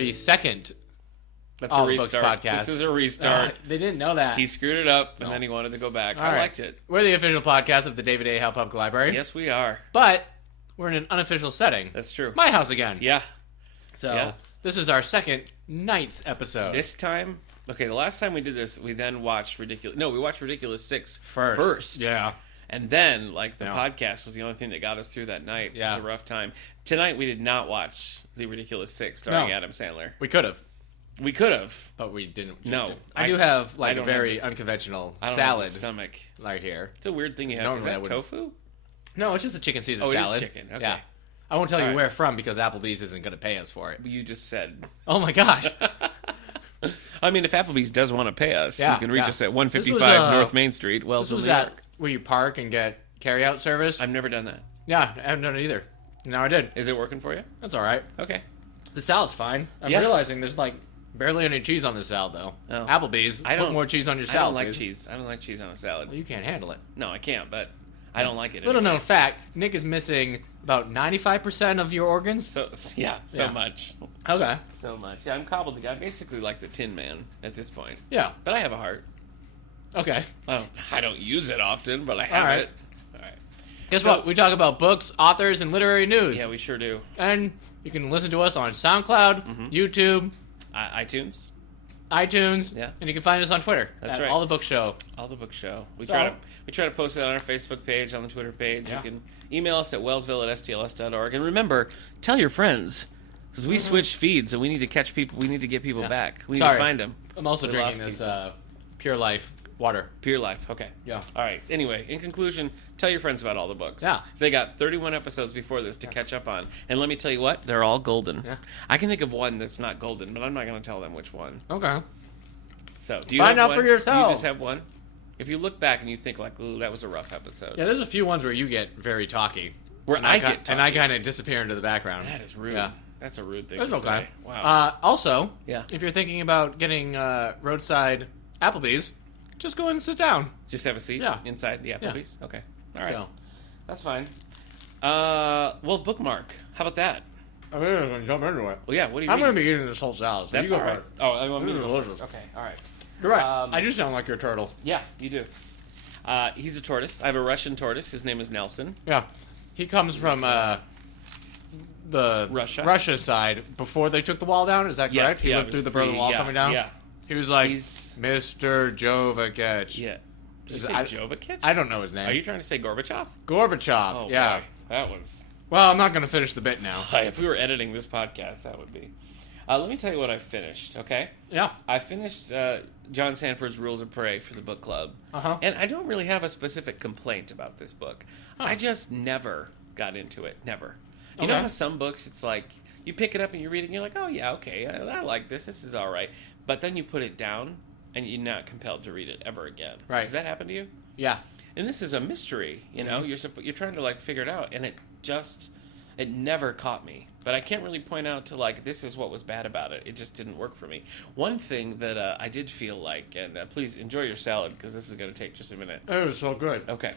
32nd That's All a the Books restart. podcast. This is a restart. They didn't know that. He screwed it up, and then he wanted to go back. All I right. liked it. We're the official podcast of the David A. Howe Public Library. Yes, we are. But we're in an unofficial setting. That's true. My house again. Yeah. So this is our second night's episode. This time, okay, the last time we did this, we then watched Ridiculous... No, we watched Ridiculous 6 first. Yeah. And then, like, the podcast was the only thing that got us through that night. Yeah. It was a rough time. Tonight, we did not watch The Ridiculous 6 starring No. Adam Sandler. We could have, We could have. but we didn't. No. To. I do have, I like, a don't very have unconventional I don't salad have a stomach. right here. It's a weird thing you have. Is normally I that wouldn't- tofu? No, it's just a chicken Caesar Oh, it is salad. chicken. Okay. Yeah. I won't tell you All right. where from because Applebee's isn't going to pay us for it. You just said. Oh, my gosh. I mean, if Applebee's does want to pay us, Yeah, you can reach yeah. us at 155 This was, North Main Street, This Wellsville, was New York. that where you park and get carry-out service? I've never done that. Yeah, I haven't done it either. Now I did. Is it working for you? That's all right. Okay. The salad's fine. I'm Yeah. realizing there's, like, barely any cheese on this salad, though. Oh. Applebee's, I put don't- more cheese on your I salad, don't like please. cheese. I don't like cheese on a salad. Well, you can't handle it. No, I can't, but I don't like it. Little anyway. known fact, Nick is missing about 95% of your organs. So Yeah. much. Okay. So much. Yeah, I'm cobbled together. I'm basically like the Tin Man at this point. Yeah. But I have a heart. Okay. I don't use it often, but I have All right. it. All right. Guess So- what? We talk about books, authors, and literary news. Yeah, we sure do. And you can listen to us on SoundCloud, Mm-hmm. YouTube, iTunes, iTunes, Yeah. and you can find us on Twitter. That's at right. All the Book Show. All the Book Show. We So- try to post it on our Facebook page, on the Twitter page. Yeah. You can email us at wellsville@stls.org. And remember, tell your friends. Because we switch feeds, and we need to catch people. We need to get people Yeah. back. We need Sorry. to find them. I'm also We drinking lost this Pure Life water. Pure Life. Okay. Yeah. All right. Anyway, in conclusion, tell your friends about all the books. Yeah. So they got 31 episodes before this to catch up on. And let me tell you what, they're all golden. Yeah. I can think of one that's not golden, but I'm not going to tell them which one. Okay. So, do you Find have out one? for yourself. Do you just have one? If you look back and you think like, ooh, that was a rough episode. Yeah, there's a few ones where you get very talky. Where And I ki- get And I talky. kind of disappear into the background. That is rude. Yeah. That's a rude thing That's to okay. say. Wow. Also, Yeah. if you're thinking about getting roadside Applebee's, just go and sit down. Just have a seat Yeah. inside the Applebee's? Okay. All right. So, That's fine. Well, bookmark. How about that? I'm going to jump into it. Well, yeah, what do you I'm read? going to be eating this whole salad. So That's you all go right. for it. Oh, I want me This to is go delicious. Okay, all right. You're right. Um, I do sound like your turtle. Yeah, you do. He's a tortoise. I have a Russian tortoise. His name is Nelson. Yeah. He comes from the Russia. side before they took the wall down. Is that Yeah, correct? He yeah, lived it through was the Berlin Wall yeah, coming down? yeah. He was like, He's- Mr. Jovovich. Yeah. Did you say I- Jovovich? I don't know his name. Are you trying to say Gorbachev? Gorbachev. Oh, yeah. boy. That was... Well, I'm not going to finish the bit now. If we were editing this podcast, that would be... let me tell you what I finished, okay? Yeah. I finished John Sanford's Rules of Prey for the book club. Uh-huh. And I don't really have a specific complaint about this book. I just never got into it. Never. You know Okay. how some books, it's like, you pick it up and you read it and you're like, oh, yeah, okay, I like this. This is all right. But then you put it down and you're not compelled to read it ever again. Right. Does that happen to you? Yeah. And this is a mystery, you know? You're trying to, like, figure it out. And it never caught me. But I can't really point out to, like, this is what was bad about it. It just didn't work for me. One thing that I did feel like, and please enjoy your salad because this is going to take just a minute. It was so good. Okay.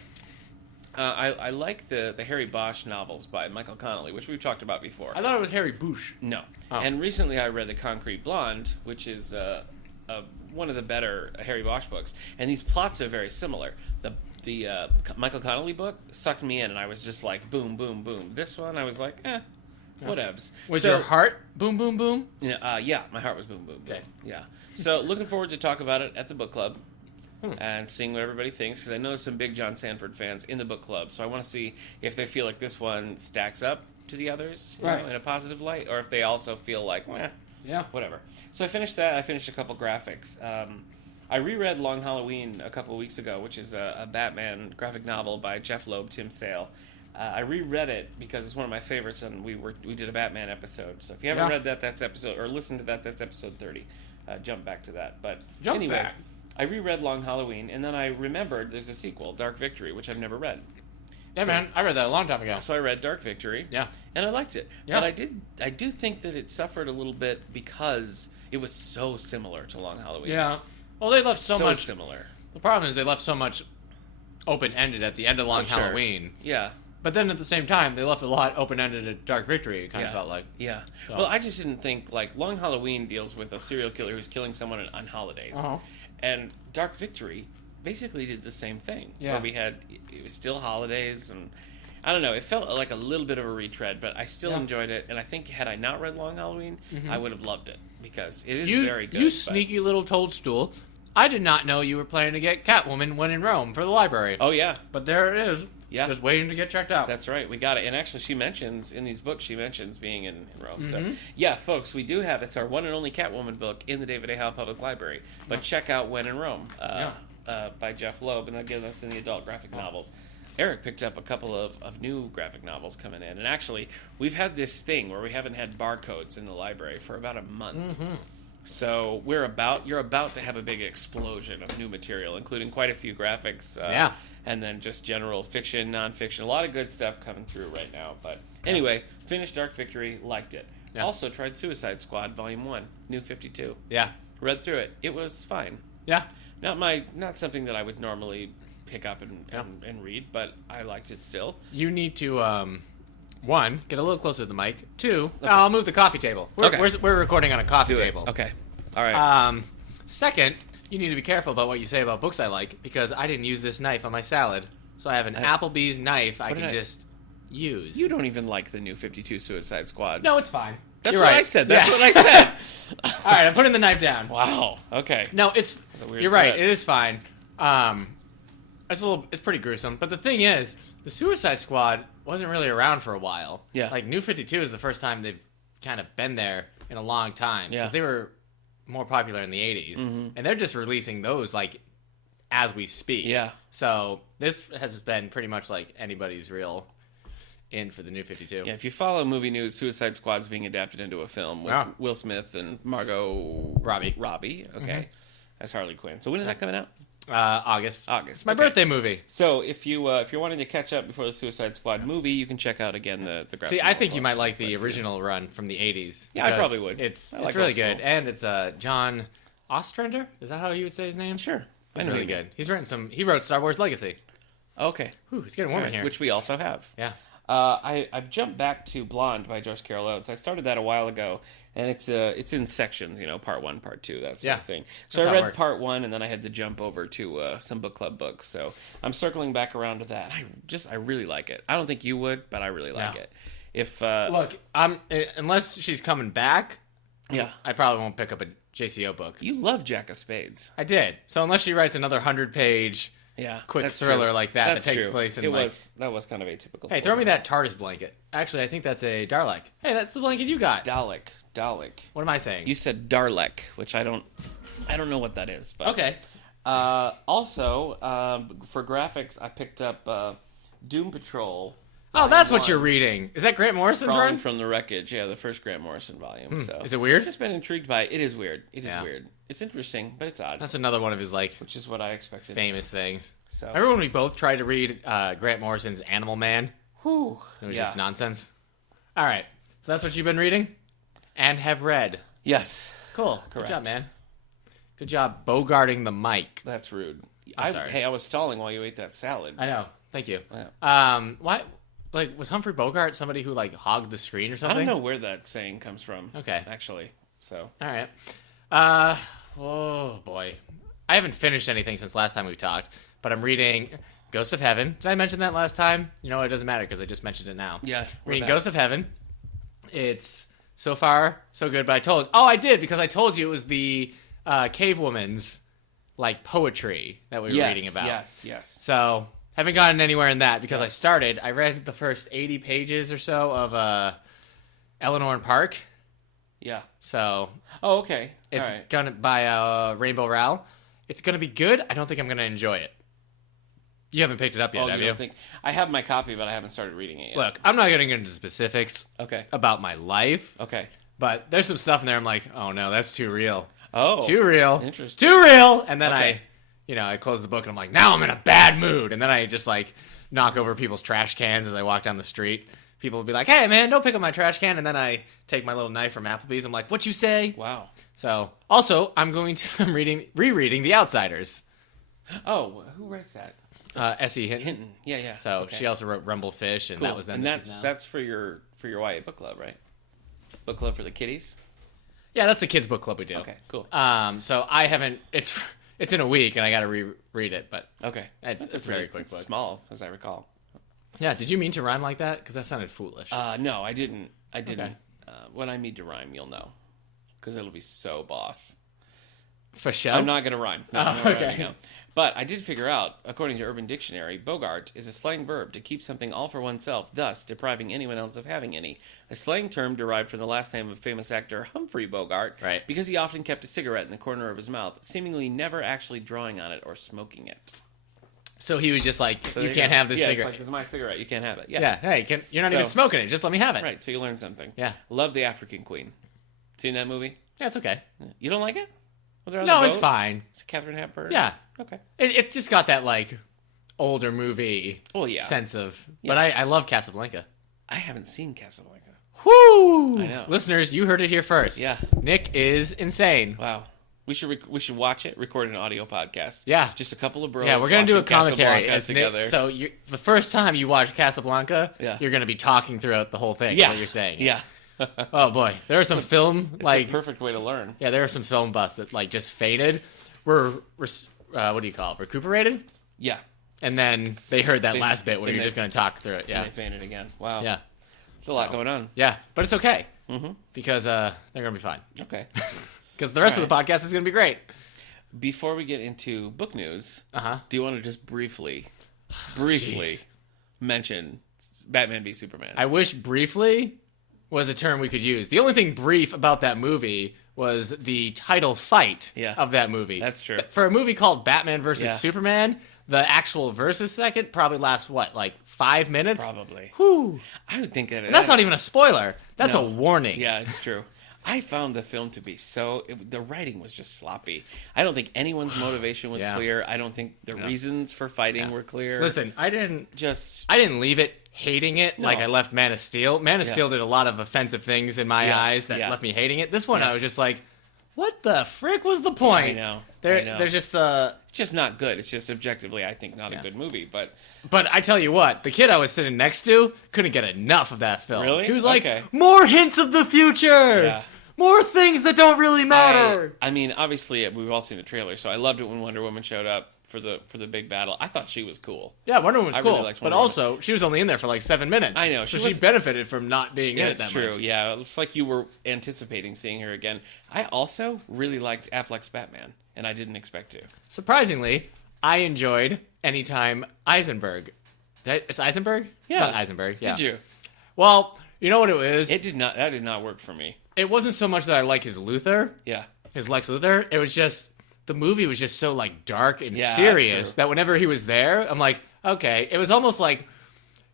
I like the Harry Bosch novels by Michael Connelly, which we've talked about before. I thought it was Harry Bush. No. Oh. And recently I read The Concrete Blonde, which is one of the better Harry Bosch books. And these plots are very similar. The Michael Connelly book sucked me in, and I was just like, boom, boom, boom. This one, I was like, whatevs. Was So- your heart boom, boom, boom? yeah, my heart was boom, boom, boom. Okay. Yeah. So looking forward to talk about it at the book club. And seeing what everybody thinks, because I know some big John Sanford fans in the book club, so I want to see if they feel like this one stacks up to the others, you know, in a positive light, or if they also feel like, Yeah. whatever. So I finished that. I finished a couple graphics. I reread Long Halloween a couple of weeks ago, which is a Batman graphic novel by Jeff Loeb, Tim Sale. I reread it because it's one of my favorites, and we did a Batman episode. So if you haven't read that, that's episode, or listened to that, that's episode 30. Jump back to that. But anyway, back. I reread Long Halloween, and then I remembered there's a sequel, Dark Victory, which I've never read. Yeah, man. I read that a long time ago. So I read Dark Victory. Yeah. And I liked it. Yeah. But I do think that it suffered a little bit because it was so similar to Long Halloween. Yeah. Well, they left so much. Similar. The problem is they left so much open-ended at the end of Long Sure. Halloween. Yeah. But then at the same time, they left a lot open-ended at Dark Victory, it kind of felt like. Yeah. So. Well, I just didn't think, like, Long Halloween deals with a serial killer who's killing someone on holidays. Uh-huh. And Dark Victory basically did the same thing. Yeah. Where it was still holidays, and I don't know, it felt like a little bit of a retread, but I still enjoyed it, and I think had I not read Long Halloween, I would have loved it, because it is very good. You sneaky little toadstool. I did not know you were planning to get Catwoman when in Rome for the library. Oh, yeah. But there it is. Yeah. Just waiting to get checked out. That's right. We got it. And actually, she mentions, in these books, being in Rome. So, yeah, folks, we do have, it's our one and only Catwoman book in the David A. Howe Public Library. But check out When in Rome by Jeff Loeb. And again, that's in the adult graphic novels. Eric picked up a couple of new graphic novels coming in. And actually, we've had this thing where we haven't had barcodes in the library for about a month. So you're about to have a big explosion of new material, including quite a few graphics. And then just general fiction, nonfiction, a lot of good stuff coming through right now. But anyway, finished Dark Victory, liked it. Yeah. Also tried Suicide Squad Volume 1, New 52. Yeah. Read through it. It was fine. Yeah. Not something that I would normally pick up and read, but I liked it still. You need to, one, get a little closer to the mic. Two, I'll move the coffee table. We're recording on a coffee table. Okay. All right. Second, you need to be careful about what you say about books I like, because I didn't use this knife on my salad. So I have an Applebee's knife I can just use. You don't even like the New 52 Suicide Squad. No, it's fine. That's what I said. That's what I said. All right, I'm putting the knife down. Wow. Okay. No, That's a weird you're threat. right. It is fine. It's pretty gruesome. But the thing is, the Suicide Squad wasn't really around for a while. Yeah. Like, New 52 is the first time they've kind of been there in a long time. Yeah. Because they were more popular in the 80s. And they're just releasing those, like, as we speak. Yeah. So this has been pretty much like anybody's real in for the New 52. Yeah, if you follow movie news, Suicide Squad's being adapted into a film with Will Smith and Margot Robbie, okay, as Harley Quinn. So when is that coming out? August. August. My birthday movie. So if you're wanting to catch up before the Suicide Squad movie, you can check out again the graphic See, I novel think you books. might like the original run from the 80s. Yeah, I probably would. It's like really old good, school. and it's John Ostrander. Is that how you would say his name? Sure. It's I know really who you good. He's written He wrote Star Wars Legacy. Okay. Whew, it's getting warm in here. Which we also have. Yeah. I've jumped back to Blonde by Joyce Carol Oates. I started that a while ago, and it's in sections, part 1, part 2, that sort of thing. So That's I how it read works. part 1, and then I had to jump over to some book club books. So I'm circling back around to that. I really like it. I don't think you would, but I really like it. If Look, unless she's coming back, I probably won't pick up a JCO book. You love Jack of Spades. I did. So unless she writes another 100-page quick thriller true. like that That's takes true. place in that was kind of atypical. Hey, throw me that TARDIS blanket. Actually, I think that's a Dalek. Hey, that's the blanket you got. Dalek. What am I saying? You said Darlek, which I don't know what that is. But Okay. Also, for graphics, I picked up Doom Patrol. Oh, that's what you're reading. Is that Grant Morrison's Crawling run? from the Wreckage. Yeah, the first Grant Morrison volume. So Is it weird? I've just been intrigued by it. It is weird. It is weird. It's interesting, but it's odd. That's another one of his which is what I expected. famous things. So Remember when we both tried to read Grant Morrison's Animal Man? Whew. It was just nonsense. All right, so that's what you've been reading and have read. Yes. Cool. Correct. Good job, man. Good job bogarting the mic. That's rude. I'm sorry. Hey, I was stalling while you ate that salad. I know. Thank you. Yeah. Why? Like, was Humphrey Bogart somebody who like hogged the screen or something? I don't know where that saying comes from. Okay. Actually, so All right. Oh boy, I haven't finished anything since last time we talked, but I'm reading Ghost of Heaven. Did I mention that last time? You know, it doesn't matter because I just mentioned it now. yeah, Reading Ghost of Heaven. It's so far so good, but I did because I told you it was the cave woman's like poetry that we were reading about. Yes. So haven't gotten anywhere in that because I read the first 80 pages or so of Eleanor and Park. Yeah. So Oh, okay. it's All right. gonna by Rainbow Rowell. It's gonna be good. I don't think I'm gonna enjoy it. You haven't picked it up yet, Oh, have you you? don't think I have my copy, but I haven't started reading it yet. Look, I'm not gonna get into specifics Okay. about my life, Okay. but there's some stuff in there I'm like, oh no, that's too real. Oh. Too real. Interesting. Too real. And then Okay. I close the book and I'm like, now I'm in a bad mood. And then I just like knock over people's trash cans as I walk down the street. People will be like, hey man, don't pick up my trash can. And then I take my little knife from Applebee's. I'm like, what you say? Wow. So also I'm rereading The Outsiders. Oh, who writes that? S.E. Hinton. Hinton. Yeah. So Okay. she also wrote Rumblefish, and Cool. that was then. And the that's finale. that's for your YA book club, right? Book club for the kiddies. Yeah, that's a kids book club we do. Okay, cool. So I haven't. It's in a week, and I got to reread it, but Okay, it's a very quick book. Small, as I recall. Yeah, did you mean to rhyme like that? Because that sounded foolish. No, I didn't. Okay. When I need to rhyme, you'll know, because it'll be so boss. For show? I'm not gonna rhyme. No, Oh, I'm not okay. rhyming, no. But I did figure out, according to Urban Dictionary, bogart is a slang verb to keep something all for oneself, thus depriving anyone else of having any. A slang term derived from the last name of famous actor Humphrey Bogart, Right. because he often kept a cigarette in the corner of his mouth, seemingly never actually drawing on it or smoking it. So he was just like, So you there can't go. have this yeah, cigarette. It's like, it's my cigarette. You can't have it. Yeah. Yeah, hey, you're not So- even smoking it. Just let me have it. Right, so you learn something. Yeah. Love The African Queen. Seen that movie? Yeah, it's okay. You don't like it? Well, they're on No, the it's boat? fine. It's Catherine Hepburn? Yeah. Okay. It's just got that, like, older movie Well, yeah. sense of... But I love Casablanca. I haven't seen Casablanca. Whoo! I know. Listeners, you heard it here first. Yeah. Nick is insane. Wow. We should watch it, record an audio podcast. Yeah. Just a couple of bros. Yeah, we're going to do a watching commentary. Casablanca As Nick, together. so the first time you watch Casablanca, Yeah. you're going to be talking throughout the whole thing. yeah. What you're saying. Yeah. Oh, boy. There are some film, It's like... a perfect way to learn. Yeah, there are some film buffs that, like, just faded. What do you call it? Recuperated? Yeah. And then they heard that They- last bit where and you're they- just going to talk through it. Yeah. And they fainted again. Wow. Yeah. It's a lot going on. Yeah. But it's okay. Mm-hmm. Because they're going to be fine. Okay. Because the rest All of the podcast is going to be great. Before we get into book news, Uh-huh. do you want to just briefly Jeez. mention Batman v Superman? I wish briefly was a term we could use. The only thing brief about that movie was the title fight Yeah. of that movie. That's true. For a movie called Batman versus Yeah. Superman, the actual versus second probably lasts, what, like 5 minutes? Probably. Whew. I would think that... And that's not even a spoiler. That's No. a warning. Yeah, it's true. I found the film to be the writing was just sloppy. I don't think anyone's motivation was Yeah. clear. I don't think the reasons for fighting were clear. Listen, I didn't leave it hating it like I left Man of Steel. Man of Steel did a lot of offensive things in my eyes that left me hating it. This one I was just like, what the frick was the point? I know. There's just It's just not good. It's just objectively, I think, not a good movie. But Really? He was like, Okay. more hints of the future! Yeah. More things that don't really matter! I mean, obviously, we've all seen the trailer, so I loved it when Wonder Woman showed up for the big battle. I thought she was cool. Yeah, Wonder Woman was I cool. really liked but Wonder Woman. also, she was only in there for like 7 minutes. I know, So she she was- benefited from not being in it That's that true. much. Yeah, it's like you were anticipating seeing her again. I also really liked Affleck's Batman, and I didn't expect to. Surprisingly, I enjoyed anytime Eisenberg. It's Eisenberg? Yeah. It's not Eisenberg. Yeah. Did you? Well, you know what it was? It did not. That did not work for me. It wasn't so much that I like his Luthor, Yeah. his Lex Luthor. It was just the movie was just so like dark and Yeah, that's serious true. that whenever he was there, I'm like, okay. It was almost like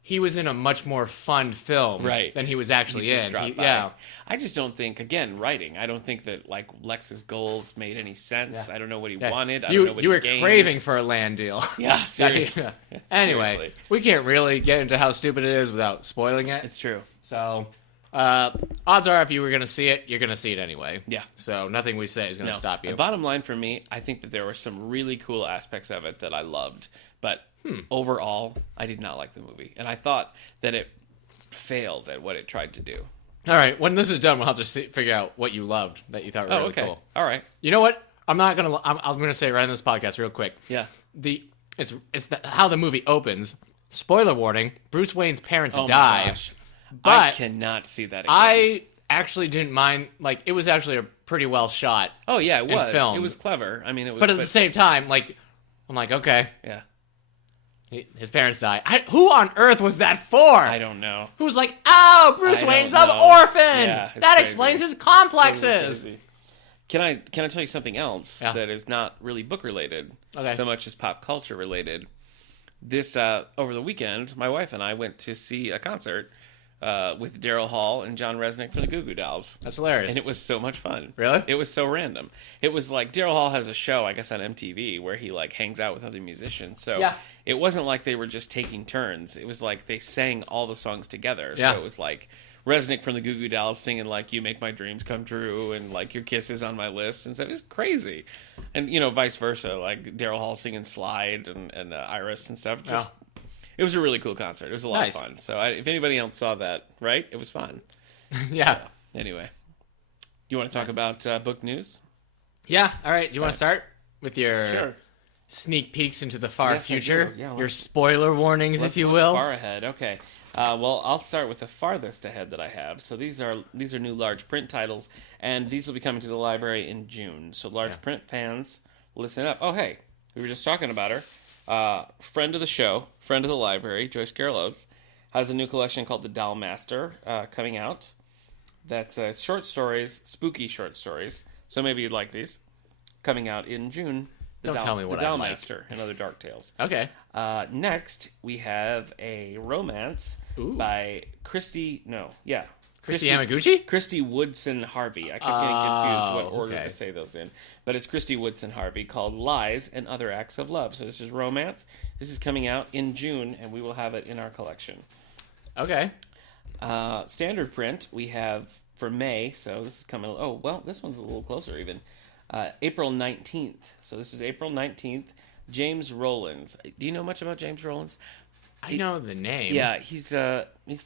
he was in a much more fun film Right. than he was actually He just in. dropped by. Yeah. I just don't think, again, writing. I don't think that like Lex's goals made any sense. Yeah. I don't know what he Yeah. wanted. I don't You know what you he were gained. craving for a land deal. Yeah, seriously. Yeah. Anyway, Seriously. we can't really get into how stupid it is without spoiling it. It's true. So, odds are if you were going to see it, you're going to see it anyway. Yeah. So nothing we say is going to stop you. The bottom line for me, I think that there were some really cool aspects of it that I loved, but overall, I did not like the movie, and I thought that it failed at what it tried to do. All right, when this is done, we'll have to figure out what you loved that you thought were Oh, really okay. cool. All right. You know what? I'm gonna say it right on this podcast real quick. Yeah. How the movie opens. Spoiler warning: Bruce Wayne's parents Oh my die. gosh. I But cannot see that again. I actually didn't mind. Like, it was actually a pretty well shot. Oh yeah, it was. filmed. It was clever. I mean, it was. But at the same time, like, I'm like, okay, yeah, his parents die. Who on earth was that for? I don't know. Who's like, oh, Bruce I Wayne's don't an know. orphan. Yeah, it's that crazy. explains his complexes. Crazy. Can I tell you something else Yeah. that is not really book related, Okay. so much as pop culture related? This over the weekend, my wife and I went to see a concert with Daryl Hall and John Resnick for the Goo Goo Dolls. That's hilarious. And it was so much fun. Really? It was so random. It was like Daryl Hall has a show, I guess, on MTV where he like hangs out with other musicians. So Yeah. it wasn't like they were just taking turns. It was like they sang all the songs together. Yeah. So it was like Resnick from the Goo Goo Dolls singing like "You Make My Dreams Come True" and like "Your Kiss Is on My List" and stuff. It was crazy, and vice versa, like Daryl Hall singing "Slide" and Iris and stuff. Just It was a really cool concert. It was a lot of fun. So if anybody else saw that, right, it was fun. Yeah. Anyway, you want to talk about book news? Yeah. All right. Do you want to start with your Sure. sneak peeks into the far Yes, I future? do. Yeah, your spoiler warnings, Let's if you look will. far ahead. Okay. Well, I'll start with the farthest ahead that I have. So these are new large print titles, and these will be coming to the library in June. So large print fans, listen up. Oh, hey, we were just talking about her. Friend of the show, friend of the library, Joyce Carol Oates, has a new collection called The Doll Master coming out. That's short stories, spooky short stories. So maybe you'd like these. Coming out in June. Don't tell me what The Doll I'd like. Master and Other Dark Tales. Okay. Next, we have a romance by Christy Yamaguchi? Christy Woodson Harvey. I kept getting confused what order to say those in. But it's Christy Woodson Harvey, called Lies and Other Acts of Love. So this is romance. This is coming out in June, and we will have it in our collection. Okay. Standard print, we have for May, so this is coming... Oh, well, this one's a little closer even. April 19th. So this is April 19th. James Rollins. Do you know much about James Rollins? I know the name. Yeah, he's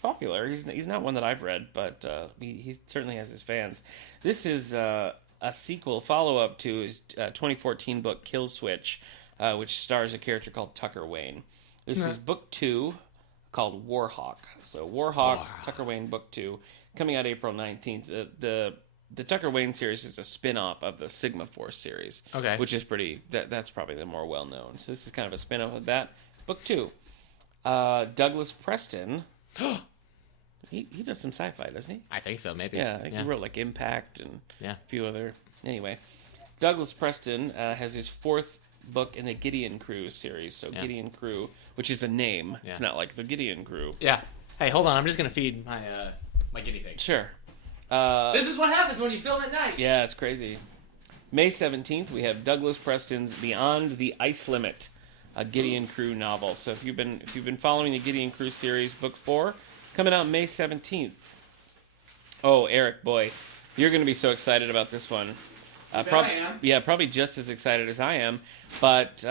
popular. He's not one that I've read, but he certainly has his fans. This is a sequel, follow-up to his 2014 book Kill Switch, which stars a character called Tucker Wayne. This is book 2, called Warhawk. So Warhawk, Tucker Wayne, book 2, coming out April 19th. The Tucker Wayne series is a spin-off of the Sigma Force series. Okay. Which is that's probably the more well-known. So this is kind of a spin-off of that. Book 2. Douglas Preston. he does some sci-fi, doesn't he? I think so, maybe. Yeah, I think he wrote like Impact and a few other... Anyway, Douglas Preston has his 4th book in the Gideon Crew series. So Gideon Crew, which is a name. Yeah. It's not like the Gideon Crew. Yeah. Hey, hold on. I'm just going to feed my guinea pig. Sure. This is what happens when you film at night. Yeah, it's crazy. May 17th, we have Douglas Preston's Beyond the Ice Limit, a Gideon Crew novel. So if you've been following the Gideon Crew series, book 4, coming out May 17th. Oh, Eric, boy, you're going to be so excited about this one. I am. Yeah, probably just as excited as I am. But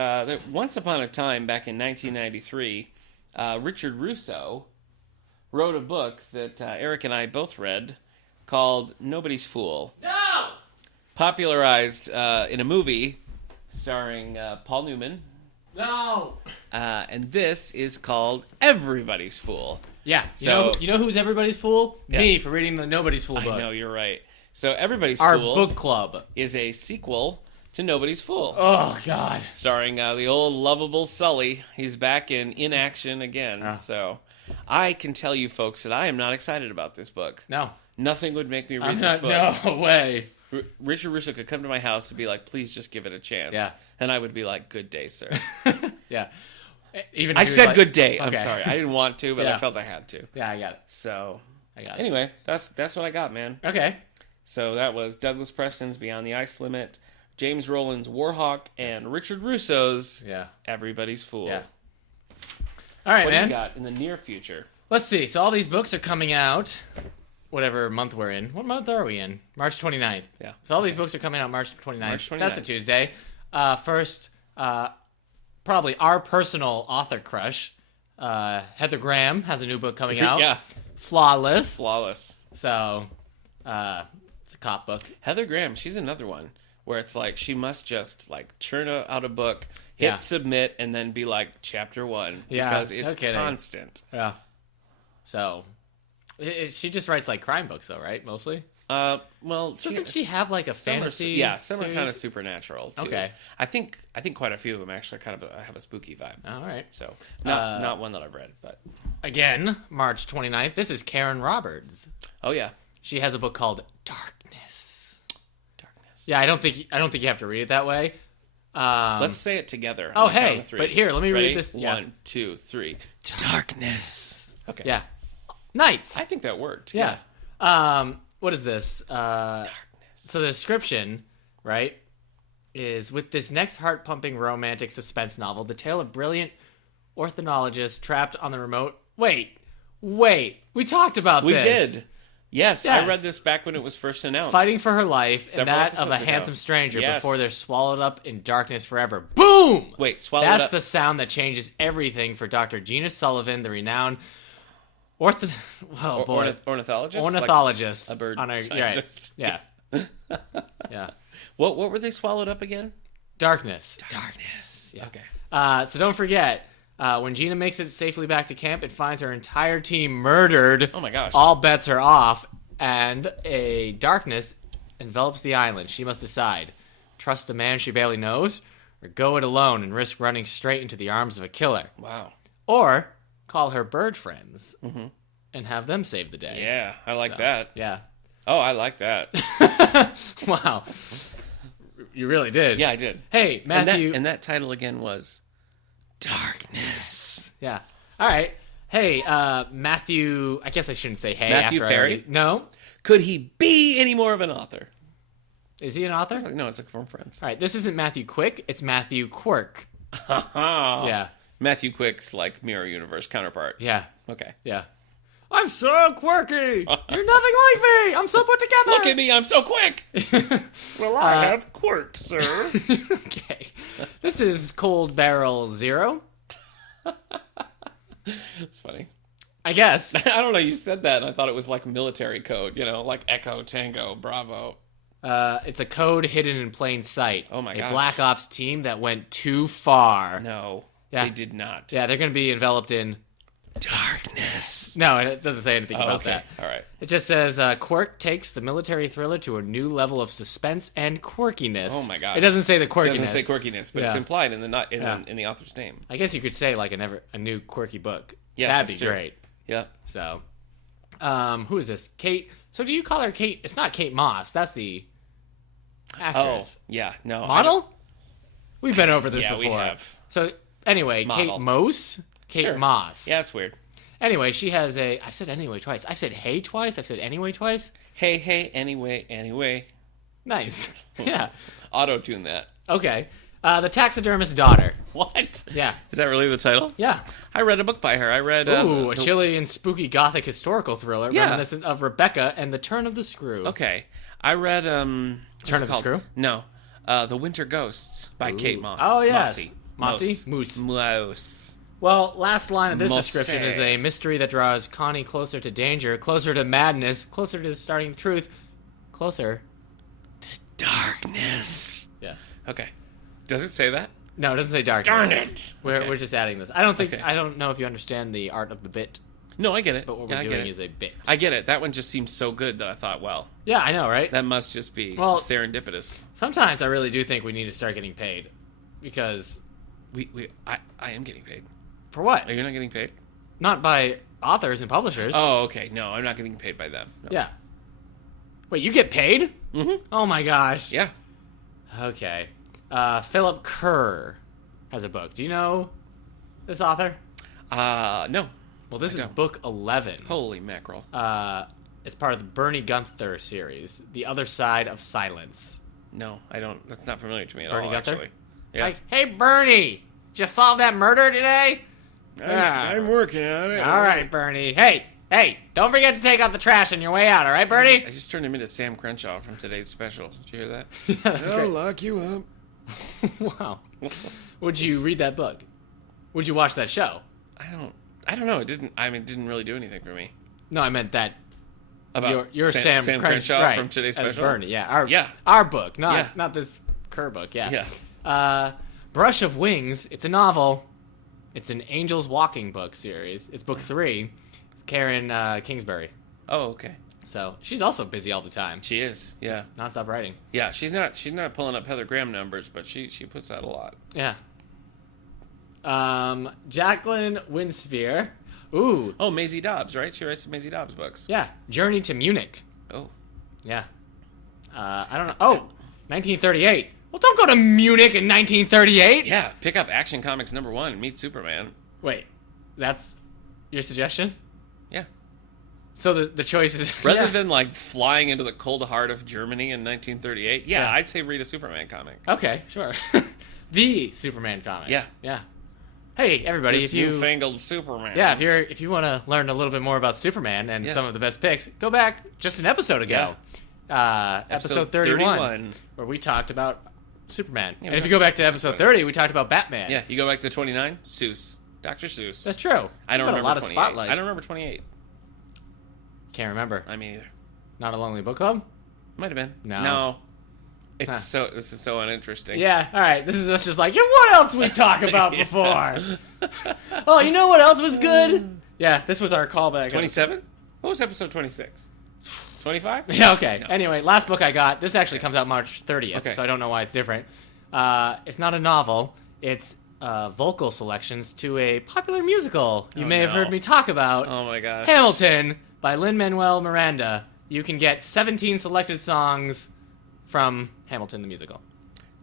once upon a time, back in 1993, Richard Russo wrote a book that Eric and I both read called Nobody's Fool. No! Popularized in a movie starring Paul Newman. No! And this is called Everybody's Fool. Yeah. So, you know who's everybody's fool? Yeah. Me, for reading the Nobody's Fool book. I know, you're right. So Everybody's Our Fool book club is a sequel to Nobody's Fool. Oh, God. Starring the old lovable Sully. He's back in action again. So I can tell you folks that I am not excited about this book. No. Nothing would make me read this book. No way. Richard Russo could come to my house and be like, please just give it a chance. Yeah. And I would be like, good day, sir. Yeah. Even I if he was said like, good day. I'm okay. sorry. I didn't want to, but Yeah. I felt I had to. Yeah, I got it. So, I got it. anyway, that's what I got, man. Okay. So that was Douglas Preston's Beyond the Ice Limit, James Rollins' Warhawk, and Richard Russo's Everybody's Fool. Yeah. All right, What man. do you got in the near future? Let's see. So all these books are coming out whatever month we're in. What month are we in? March 29th. Yeah. So all these books are coming out March 29th. March 29th. That's a Tuesday. First, probably our personal author crush, Heather Graham, has a new book coming out. Yeah. Flawless. Flawless. So, it's a cop book. Heather Graham, she's another one where it's like she must just like churn out a book, hit submit, and then be like chapter 1 because it's constant. Yeah. So, she just writes like crime books, though, right? Mostly. Well, Doesn't she have like a fantasy? Some are kind of supernatural too. Okay. I think quite a few of them actually kind of have a spooky vibe. All right. So not one that I've read, but again, March 29th. This is Karen Roberts. oh yeah, She has a book called Darkness. Yeah, I don't think you have to read it that way. Let's say it together. Oh, on the count hey, of 3. but here, let me Ready? read this. Yeah. 1, 2, 3. Darkness. Okay. Yeah. Nights. I think that worked. Yeah. What is this? Darkness. So the description, right, is with this next heart-pumping romantic suspense novel, the tale of brilliant ornithologist trapped on the remote... Wait. We talked about We this. did. Yes, Yes. I read this back when it was first announced. Fighting for her life and Several that of a episodes ago. handsome stranger Yes. before they're swallowed up in darkness forever. Boom! Wait, swallowed That's up. the sound that changes everything for Dr. Gina Sullivan, the renowned ornithologist? ornithologist. Like a bird on our, scientist. Yeah. Yeah. What were they swallowed up again? Darkness. Yeah. Okay. So don't forget, when Gina makes it safely back to camp, it finds her entire team murdered. Oh my gosh. All bets are off, and a darkness envelops the island. She must decide: trust a man she barely knows, or go it alone and risk running straight into the arms of a killer. Wow. Or call her bird friends and have them save the day. Yeah, I like that. Yeah. Oh, I like that. Wow. You really did. Yeah, I did. Hey, Matthew. And that title again was Darkness. Yeah. All right. Hey, Matthew. I guess I shouldn't say hey. Matthew after Perry? I already, no. Could he be any more of an author? Is he an author? No, it's like from Friends. All right. This isn't Matthew Quick. It's Matthew Quirk. Yeah. Yeah. Matthew Quick's like Mirror Universe counterpart. Yeah. Okay. Yeah. I'm so quirky. You're nothing like me. I'm so put together. Look at me, I'm so quick. Well, I have quirk, sir. Okay. This is Cold Barrel Zero. It's funny. I guess. I don't know, you said that and I thought it was like military code, like Echo, Tango, Bravo. It's a code hidden in plain sight. Oh my A gosh. Black Ops team that went too far. No, Yeah. they did not. Yeah, they're going to be enveloped in Darkness. No, it doesn't say anything about okay. that. All right. It just says Quirk takes the military thriller to a new level of suspense and quirkiness. Oh my gosh. It doesn't say the It quirkiness. doesn't say quirkiness, but it's Yeah. implied in the Yeah. in the author's name. I guess you could say like a new quirky book. Yeah, that'd that's be true. great. Yeah. So, who is this? Kate. So do you call her Kate? It's not Kate Moss. That's the Oh, actress. yeah. No. Model? We've been over this Yeah, before. we have. So anyway, Model. Kate Moss, Kate Sure. Moss. Yeah, it's weird. Anyway, she has a. I said anyway twice. I've said hey twice. I've said anyway twice. Hey, anyway. Nice. Yeah. Auto-tune that. Okay. The taxidermist daughter. What? Yeah. Is that really the title? Yeah. I read a book by her. I read... Ooh, a the- chilly and spooky gothic historical thriller Yeah. reminiscent of Rebecca and the Turn of the Screw. Okay. I read... Turn of the Screw? No. The Winter Ghosts by Kate Moss. Oh, yes. Mossy. Moose. Mouse. Well, last line of this Mosse. description is a mystery that draws Connie closer to danger, closer to madness, closer to starting the truth, closer to darkness. Yeah. Okay. Does it say that? No, it doesn't say darkness. Darn it! We're Okay. just adding this. I don't think. Okay. I don't know if you understand the art of the bit, No, I get it. but what Yeah, we're I get doing it. is a bit. I get it. That one just seems so good that I thought, well, Yeah, I know, right? that must just be Well- serendipitous. Sometimes I really do think we need to start getting paid, because I am getting paid. for what? Are you not getting paid? Not by authors and publishers. Oh, okay. No, I'm not getting paid by them. No. Yeah. Wait, you get paid? Mm-hmm. Oh my gosh. Yeah. Okay. Philip Kerr has a book. Do you know this author? No. Well, this I is don't. book 11. Holy mackerel. It's part of the Bernie Gunther series, The Other Side of Silence. No, I don't. That's not familiar to me at Bernie all, Gunther? actually. Yeah. Like, hey, Bernie, did you solve that murder today? I'm working on it. All right, Bernie. Hey, don't forget to take out the trash on your way out, all right, Bernie? I just turned him into Sam Crenshaw from today's special. Did you hear that? Yeah, that's I'll great. lock you up. Wow. Would you read that book? Would you watch that show? I don't know. It didn't really do anything for me. No, I meant that About you're Sam Crenshaw right, from today's as special. Bernie, yeah. Yeah. Our book, Yeah. not this Kerr book, yeah. Yeah. Brush of Wings, it's a novel. It's an Angels Walking book series. It's book 3. Karen Kingsbury. Oh, okay. So she's also busy all the time. She is. Yeah. Non-stop writing. Yeah. She's not pulling up Heather Graham numbers, but she puts out a lot. Yeah. Jacqueline Winspear. Ooh. Oh, Maisie Dobbs, right? She writes the Maisie Dobbs books. Yeah. Journey to Munich. Oh. Yeah. I don't know. Oh, 1938. Well, don't go to Munich in 1938. Yeah. Pick up Action Comics #1 and meet Superman. Wait, that's your suggestion? Yeah. So the choice is Rather yeah. than like flying into the cold heart of Germany in 1938, yeah, Yeah. I'd say read a Superman comic. Okay, sure. The Superman comic. Yeah. Yeah. hey, everybody, This if you newfangled Superman. yeah, if you want to learn a little bit more about Superman and some of the best picks, go back just an episode ago, episode 31, where we talked about Superman. Yeah, and if you go back to episode 30, we talked about Batman. Yeah, you go back to 29, Seuss. Dr. Seuss. That's true. I don't We've got remember a lot 28. of spotlights. I don't remember 28. Can't remember. I mean, either. Not a Lonely Book Club? Might have been. No. It's this is so uninteresting. Yeah, all right. This is us just like, yeah, what else we talk about before? Oh, you know what else was good? Yeah, this was our callback. 27? What was episode 26? 25? Yeah, okay. No. Anyway, last book I got, this actually comes out March 30th, Okay. so I don't know why it's different. It's not a novel. It's vocal selections to a popular musical you may have heard me talk about. Oh my gosh. Hamilton by Lin-Manuel Miranda. You can get 17 selected songs from Hamilton the musical.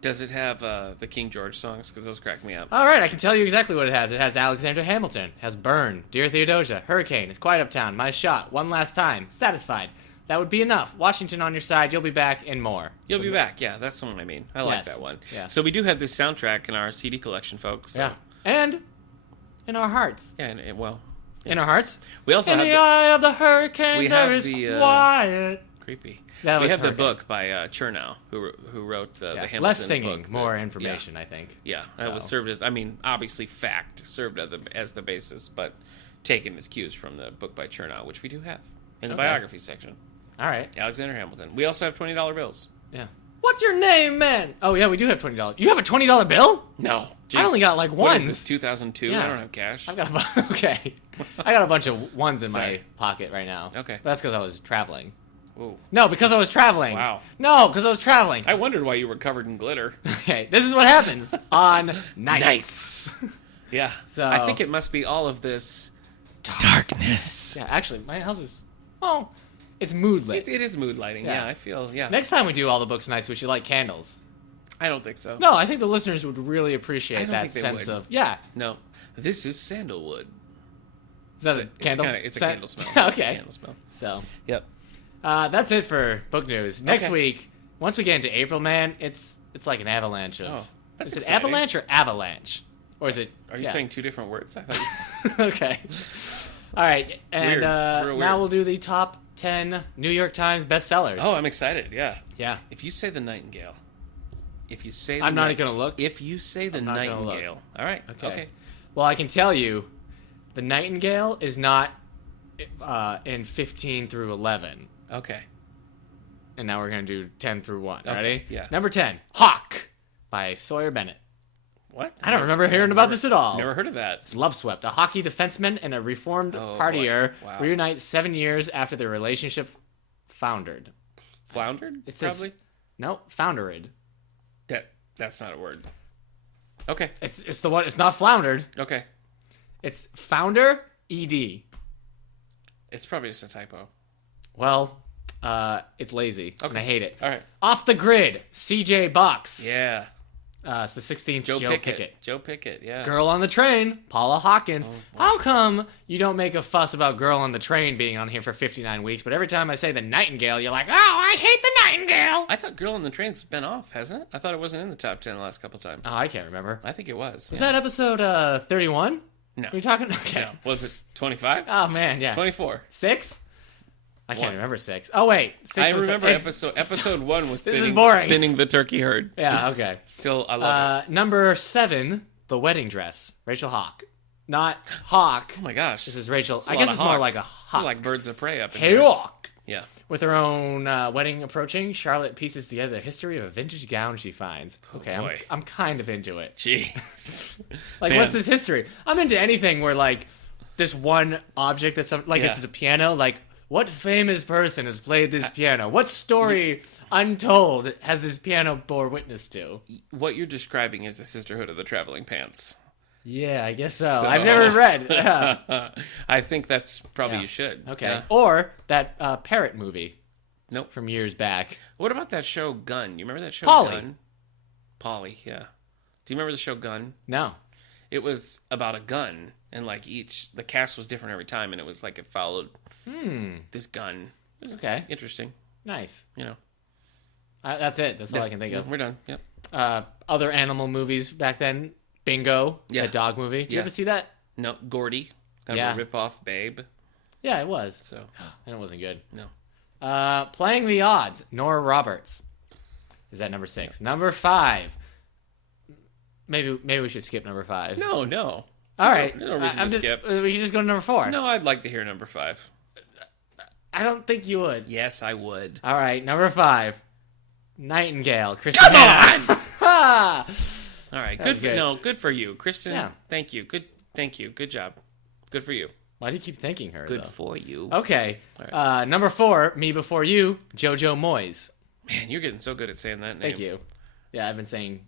Does it have the King George songs? Because those crack me up. All right, I can tell you exactly what it has. It has Alexander Hamilton, it has Burn, Dear Theodosia, Hurricane, It's Quiet Uptown, My Shot, One Last Time, Satisfied. That would be enough. Washington on Your Side, You'll Be Back, and more. You'll be back. Yeah, that's the one I mean. I like Yes. that one. Yeah. So we do have this soundtrack in our CD collection, folks. So. Yeah. And in our hearts. Yeah, and well, In our hearts. we also In have the eye of the hurricane, we there have is the, quiet. creepy. That We was have the Hurricane. book by Chernow, who wrote the Hamilton Less singing, book more that- information, I think. Yeah, So. that was served as, I mean, obviously fact served as the basis, but taken as cues from the book by Chernow, which we do have in the Okay. biography section. All right. Alexander Hamilton. We also have $20 bills. Yeah. What's your name, man? Oh, yeah, we do have $20. You have a $20 bill? No. I only got like What is ones. this, 2002? Yeah. I don't have cash. I've got okay. I got a bunch of ones in my Sorry. pocket right now. Okay. But that's because I was traveling. Ooh. No, because I was traveling. Wow. No, because I was traveling. I wondered why you were covered in glitter. Okay, this is what happens on nights. Yeah. So- I think it must be all of this darkness. Yeah, actually, my house is, well, it's mood lit. It is mood lighting. Yeah. Yeah, I feel, yeah. Next time we do all the books nights, we should light candles. I don't think so. No, I think the listeners would really appreciate I don't that think they sense would. of, yeah. No. This is sandalwood. Is that a candle? It's a candle smell. Okay. It's a candle smell. So, Yep. that's it for book news. Next Okay. week, once we get into April, man, it's like an avalanche of. Oh, that's is it exciting. avalanche or avalanche? Or is it? Are you yeah. saying two different words? I thought you Okay. All right, and Weird. It's real now weird. we'll do the top 10 New York Times bestsellers. Oh, I'm excited. Yeah. yeah. If you say the Nightingale, if you say the I'm not going to look. If you say the I'm not gonna look. Nightingale, all right. Okay. Well, I can tell you, the Nightingale is not in 15 through 11. Okay. And now we're going to do 10 through 1. Okay, Ready? yeah. Number 10, Hawk by Sawyer Bennett. What? I don't remember hearing about this at all. Never heard of that. It's Love Swept. A hockey defenseman and a reformed Oh, partier boy. Wow. reunite 7 years after their relationship foundered. Floundered? It says- Probably. No, foundered. That's not a word. Okay. It's the one. It's not floundered. Okay. It's founder ed. It's probably just a typo. Well, it's lazy, and I hate it. All right. Off the Grid, C.J. Box. Yeah. It's the 16th Joe Joe Pickett. Pickett. Joe Pickett. Yeah. Girl on the Train, Paula Hawkins. Oh, boy. How come you don't make a fuss about Girl on the Train being on here for 59 weeks, but every time I say the Nightingale, you're like, oh, I hate the Nightingale. I thought Girl on the Train's been off, hasn't it? I thought it wasn't in the top 10 the last couple times. Oh, I can't remember. I think it was. Was that episode 31? No. Are you talking? Okay. No. Was it 25? Oh, man, yeah. 24. 6? I can't One. remember 6. Oh, wait. 6 I was- remember it's- episode 1 was This is thinning, boring. thinning the turkey herd. Yeah, okay. Still, I love it. Number 7, The Wedding Dress, Rachel Hawk. Not Hawk. Oh my gosh. This is Rachel. a I lot guess of it's more hawks. like a They're hawk. like birds of prey up in Hey, here. Hawk. Yeah. With her own wedding approaching, Charlotte pieces together the history of a vintage gown she finds. Okay, boy. I'm kind of into it. Jeez. Like, Man. what's this history? I'm into anything where, like, this one object that's, like, Yeah. it's a piano. Like, what famous person has played this piano? What story untold has this piano bore witness to? What you're describing is the Sisterhood of the Traveling Pants. Yeah, I guess so. So- I've never read. Yeah. I think that's probably Yeah. you should. Okay. Yeah. Or that Parrot movie Nope. from years back. What about that show Gun? You remember that show Polly. Gun? Polly, yeah. Do you remember the show Gun? No. It was about a gun, and like the cast was different every time, and it was like it followed this gun. It was Okay. interesting, Nice. you know. That's it. That's all I can think of. We're done. Yep. Other animal movies back then. Bingo, Yeah. the dog movie. Did you Yeah. ever see that? No, Gordy. Kind Yeah. of a rip-off Babe. Yeah, it was. So, And it wasn't good. no. Playing the Odds, Nora Roberts. Is that number 6? Number 5. Maybe we should skip number 5. No. All right. No reason to skip. We can just go to number 4. No, I'd like to hear number 5. I don't think you would. Yes, I would. All right, number 5. Nightingale, Kristen Hanna. All right, was good. good for you, Kristen. Yeah. Thank you. Good job. Good for you. Why do you keep thanking her, Good though? for you. Okay. All Number 4, Me Before You, Jojo Moyes. Man, you're getting so good at saying that name. Thank you. Yeah, I've been saying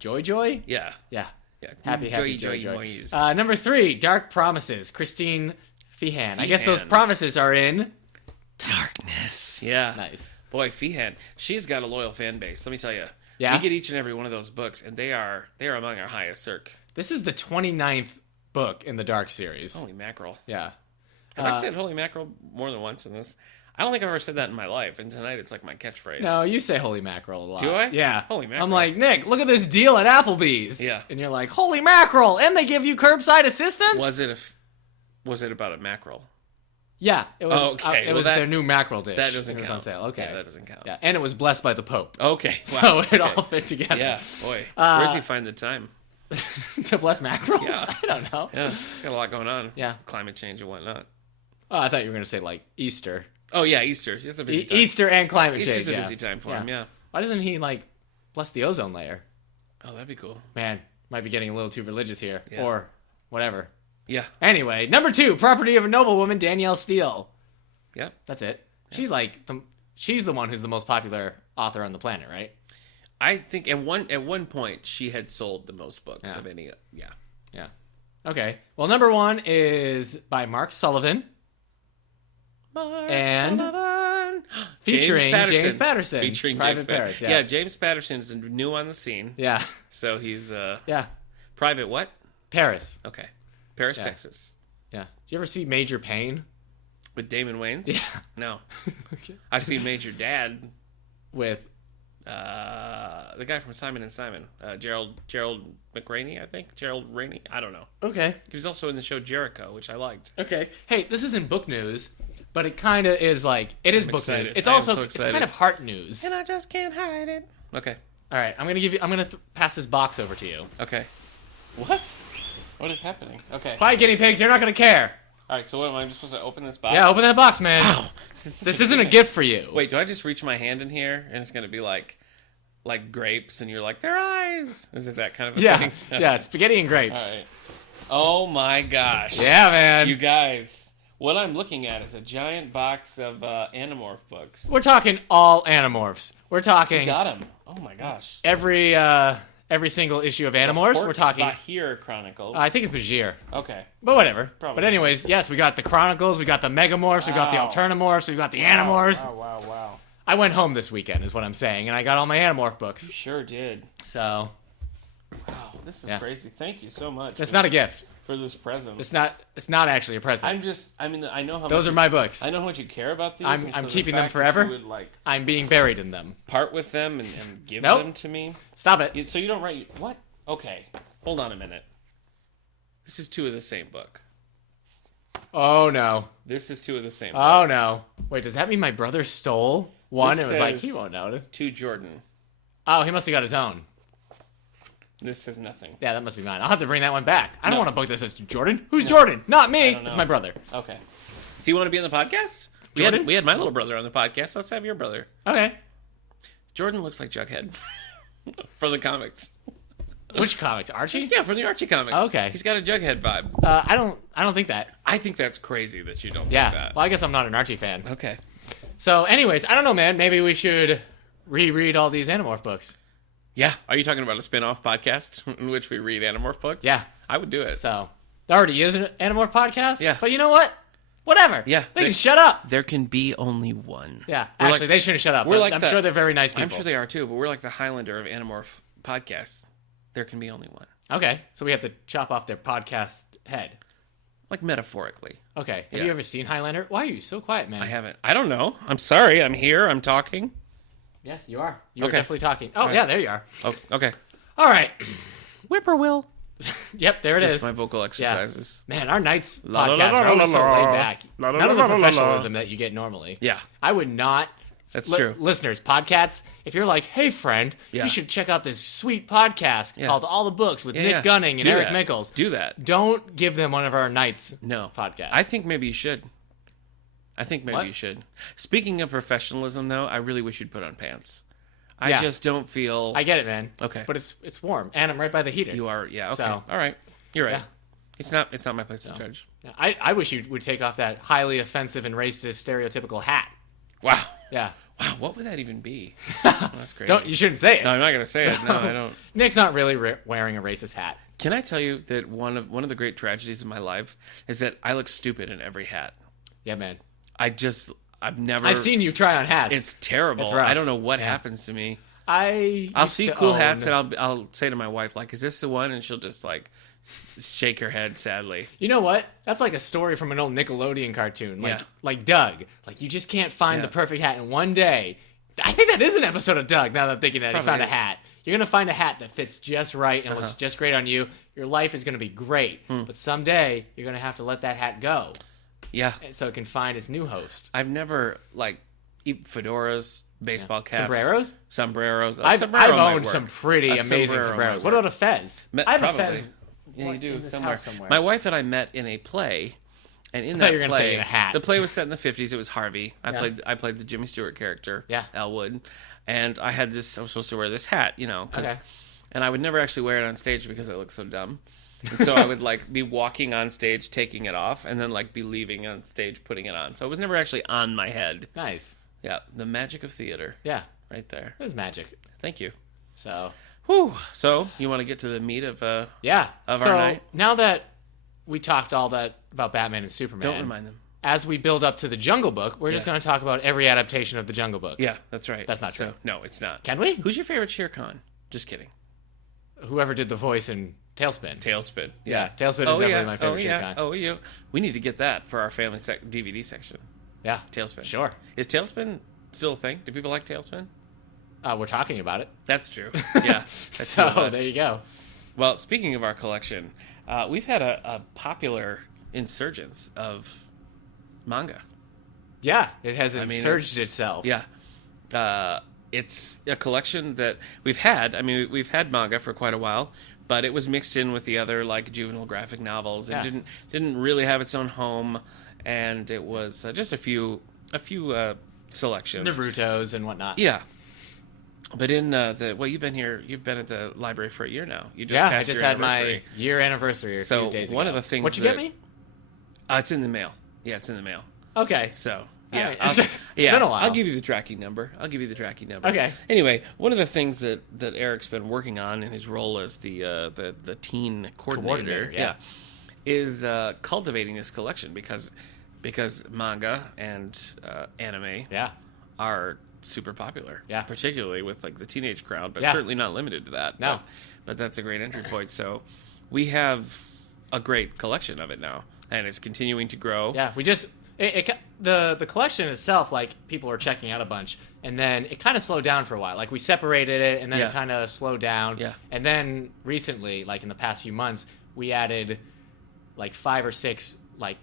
Joy? Yeah. Yeah. Yeah. Happy Joy. Moyes. Number 3, Dark Promises, Christine Feehan. I guess those Feehan. promises are in Darkness. Yeah. Nice. Boy, Feehan, she's got a loyal fan base. Let me tell you. Yeah? We get each and every one of those books, and they are among our highest circ. This is the 29th book in the Dark series. Holy mackerel! Yeah. Have I said holy mackerel more than once in this? I don't think I've ever said that in my life, and tonight it's like my catchphrase. No, you say holy mackerel a lot. Do I? Yeah. Holy mackerel. I'm like, Nick, look at this deal at Applebee's. Yeah. And you're like, holy mackerel, and they give you curbside assistance? Was it about a mackerel? Yeah. It was, Oh, okay. it Well, was that- their new mackerel dish. That doesn't It was count. on sale. Okay. Yeah, that doesn't count. Yeah, and it was blessed by the Pope. Okay. So Wow. it all fit together. Yeah. Boy. Where's he find the time? To bless mackerels? Yeah. I don't know. Yeah. Got a lot going on. Yeah. Climate change and whatnot. Oh, I thought you were going to say, like, Easter. Oh, yeah. Easter. It's a busy time. Easter and climate Easter's change, a yeah. busy time for him, yeah. Why doesn't he, like, bless the ozone layer? Oh, that'd be cool. Man, might be getting a little too religious here. Yeah. Or whatever. Yeah. Anyway, number 2, Property of a Noblewoman, Danielle Steele. Yep. That's it. She's like she's the one who's the most popular author on the planet, right? I think at one point she had sold the most books Yeah. of any. Yeah. Yeah. Okay. Well, number 1 is by Mark Sullivan and featuring James Patterson. Featuring Private James Paris. Yeah, James Patterson's new on the scene. Yeah. So he's Yeah. Private what? Paris. Okay. Paris, Yeah. Texas. Yeah. Did you ever see Major Payne? With Damon Wayans? Yeah. No. Okay. I've seen Major Dad. With The guy from Simon and Simon. Gerald McRaney, I think. Gerald Rainey. I don't know. Okay. He was also in the show Jericho, which I liked. Okay. Hey, this isn't book news, but it kind of is like it is book excited. news. It's I am also so it's excited. kind of heart news. And I just can't hide it. Okay. All right, I'm gonna pass this box over to you. Okay. What? What is happening? Okay. Quiet, guinea pigs. You're not gonna care. All right. So what am I just supposed to open this box? Yeah, open that box, man. Wow. This isn't a gift for you. Wait, do I just reach my hand in here and it's gonna be like grapes and you're like their eyes? Is it that kind of a Yeah, thing? yeah, spaghetti and grapes. All right. Oh my gosh. Yeah, man. You guys, what I'm looking at is a giant box of Animorph books. We're talking all Animorphs. We're talking Got them. Oh my gosh. every single issue of Animorphs. We're talking. Bahir Chronicles. I think it's Bajir, Okay. but whatever. Probably. But anyways, yes, we got the Chronicles, we got the Megamorphs, we got the Wow. Alternamorphs, we got the Animorphs. Wow. I went home this weekend, is what I'm saying, and I got all my Animorph books. You sure did. So Wow, this is Yeah. crazy. Thank you so much. it's not a gift. for this present. It's not actually a present. I know how Those much are my books. I know how much you care about these. I'm and so the keeping them fact that forever. You would like I'm being buried in them. part with them and give Nope. them to me. Stop it. So you don't write what? Okay, hold on a minute. This is 2 of the same book. Oh no. This is 2 of the same. book. Oh no. Wait, does that mean my brother stole one? This It was like says- he won't notice. To Jordan. Oh, he must have got his own. This says nothing. Yeah, that must be mine. I'll have to bring that one back. I don't No. want to book this as Jordan. Who's Jordan? Not me. don't It's know. my brother. Okay. So you want to be on the podcast? Jordan? We had my little brother on the podcast. Let's have your brother. Okay. Jordan looks like Jughead from the comics. Which comics? Archie? Yeah, from the Archie comics. Okay. He's got a Jughead vibe. I don't think that. I think that's crazy that you don't Yeah. think that. Well, I guess I'm not an Archie fan. Okay. So, anyways, I don't know, man. Maybe we should reread all these Animorph books. Yeah. Are you talking about a spin-off podcast in which we read Animorph books? Yeah. I would do it. So, there already is an Animorph podcast. Yeah. But you know what? Whatever. Yeah, They they- can shut up. There can be only one. Yeah. We're Actually, like- they shouldn't shut up. we're like I'm the- sure they're very nice people. I'm sure they are too, but we're like the Highlander of Animorph podcasts. There can be only one. Okay. So we have to chop off their podcast head. Like metaphorically. Okay. Have Yeah. you ever seen Highlander? Why are you so quiet, man? I haven't. I don't know. I'm sorry. I'm here. I'm talking. Yeah, you are. You're Okay. definitely talking. Oh, right. yeah, there you are. Oh, okay. All right. Whippoorwill. Yep, there it Just is. my vocal exercises. Man, our Nights La, la, podcast la, are la, always so la, laid la. back. La, la, None of the la, la, la, la. professionalism that you get normally. Yeah. I would not. That's true. Listeners, podcasts, if you're like, hey, friend, Yeah. you should check out this sweet podcast called All the Books with Nick Gunning and Do Eric that. Mickles. Do that. Don't give them one of our Nights No. podcasts. I think maybe you should. What? You should. Speaking of professionalism, though, I really wish you'd put on pants. I Yeah. just don't feel... I get it, man. Okay. But it's warm, and I'm right by the heater. You are, yeah, okay. So- All right. You're right. Yeah. It's not my place to judge. I wish you would take off that highly offensive and racist stereotypical hat. Wow. Yeah. Wow, what would that even be? Oh, that's great. You shouldn't say it. No, I'm not going to say it. No, I don't. Next not really wearing a racist hat. Can I tell you that one of the great tragedies of my life is that I look stupid in every hat. Yeah, man. I've never. I've seen you try on hats. It's terrible. It's rough. I don't know what happens to me. I'll I'll see cool hats and I'll say to my wife, like, "Is this the one?" And she'll just like shake her head sadly. You know what? That's like a story from an old Nickelodeon cartoon. Yeah. Like Doug. Like, you just can't find Yeah. the perfect hat in one day. I think that is an episode of Doug, now that I'm thinking that he Probably found a is. hat. You're going to find a hat that fits just right and looks just great on you. Your life is going to be great. But someday, you're going to have to let that hat go Yeah, so it can find its new host. I've never like fedoras, baseball caps, Sombreros? sombreros. I've Sombrero might owned work. some pretty A amazing sombrero sombreros. might What work. about a fez? I have Probably. a fez. Yeah, you do in this somewhere. house somewhere. My wife and I met in a play, and in thought that you were gonna play, say in a hat. the play was set in the 50s. It was Harvey. Yeah. I played the Jimmy Stewart character, Yeah. Elwood, and I had this. I was supposed to wear this hat, Okay. and I would never actually wear it on stage because it looked so dumb. And so I would like be walking on stage, taking it off, and then like be leaving on stage, putting it on. So it was never actually on my head. Nice. Yeah, the magic of theater, Yeah. right there. It was magic. Thank you. So, Whew. So you want to get to the meat of yeah. Of so our night? now that we talked all that about Batman and Superman, Don't remind them. as we build up to the Jungle Book, we're just going to talk about every adaptation of the Jungle Book. Yeah, that's right. That's not true. No, it's not. Can we? Who's your favorite Shere Khan? Just kidding. Whoever did the voice in Tailspin. Tailspin. Yeah, Tailspin is definitely my favorite Shere Khan. Oh, yeah. We need to get that for our family DVD section. Yeah. Tailspin. Sure. Is Tailspin still a thing? Do people like Tailspin? We're talking about it. That's true. Yeah. That's So, who it was. there you go. Well, speaking of our collection, we've had a popular insurgence of manga. Yeah, it has mean, insurged it's- itself. Yeah. It's a collection that we've had. I mean, we've had manga for quite a while, but it was mixed in with the other like juvenile graphic novels. It Yes. didn't really have its own home, and it was just a few selections. Naruto's and whatnot. Yeah. But in you've been here. You've been at the library for a year now. You just Yeah, I passed just your had my anniversary. year anniversary a So few days ago. one of the things What you that- get me? It's in the mail. Yeah, it's in the mail. Okay. So All yeah, right. It's been a while. I'll give you the tracking number. Okay. Anyway, one of the things that Eric's been working on in his role as the teen coordinator, yeah. is cultivating this collection because manga and anime Yeah. are super popular. Yeah. Particularly with like the teenage crowd, but Yeah. certainly not limited to that. No. But that's a great entry point. So we have a great collection of it now, and it's continuing to grow. Yeah, we just the collection itself, like people were checking out a bunch, and then it kind of slowed down for a while. Like we separated it, and then Yeah. it kind of slowed down. Yeah. And then recently, like in the past few months, we added like 5 or 6 like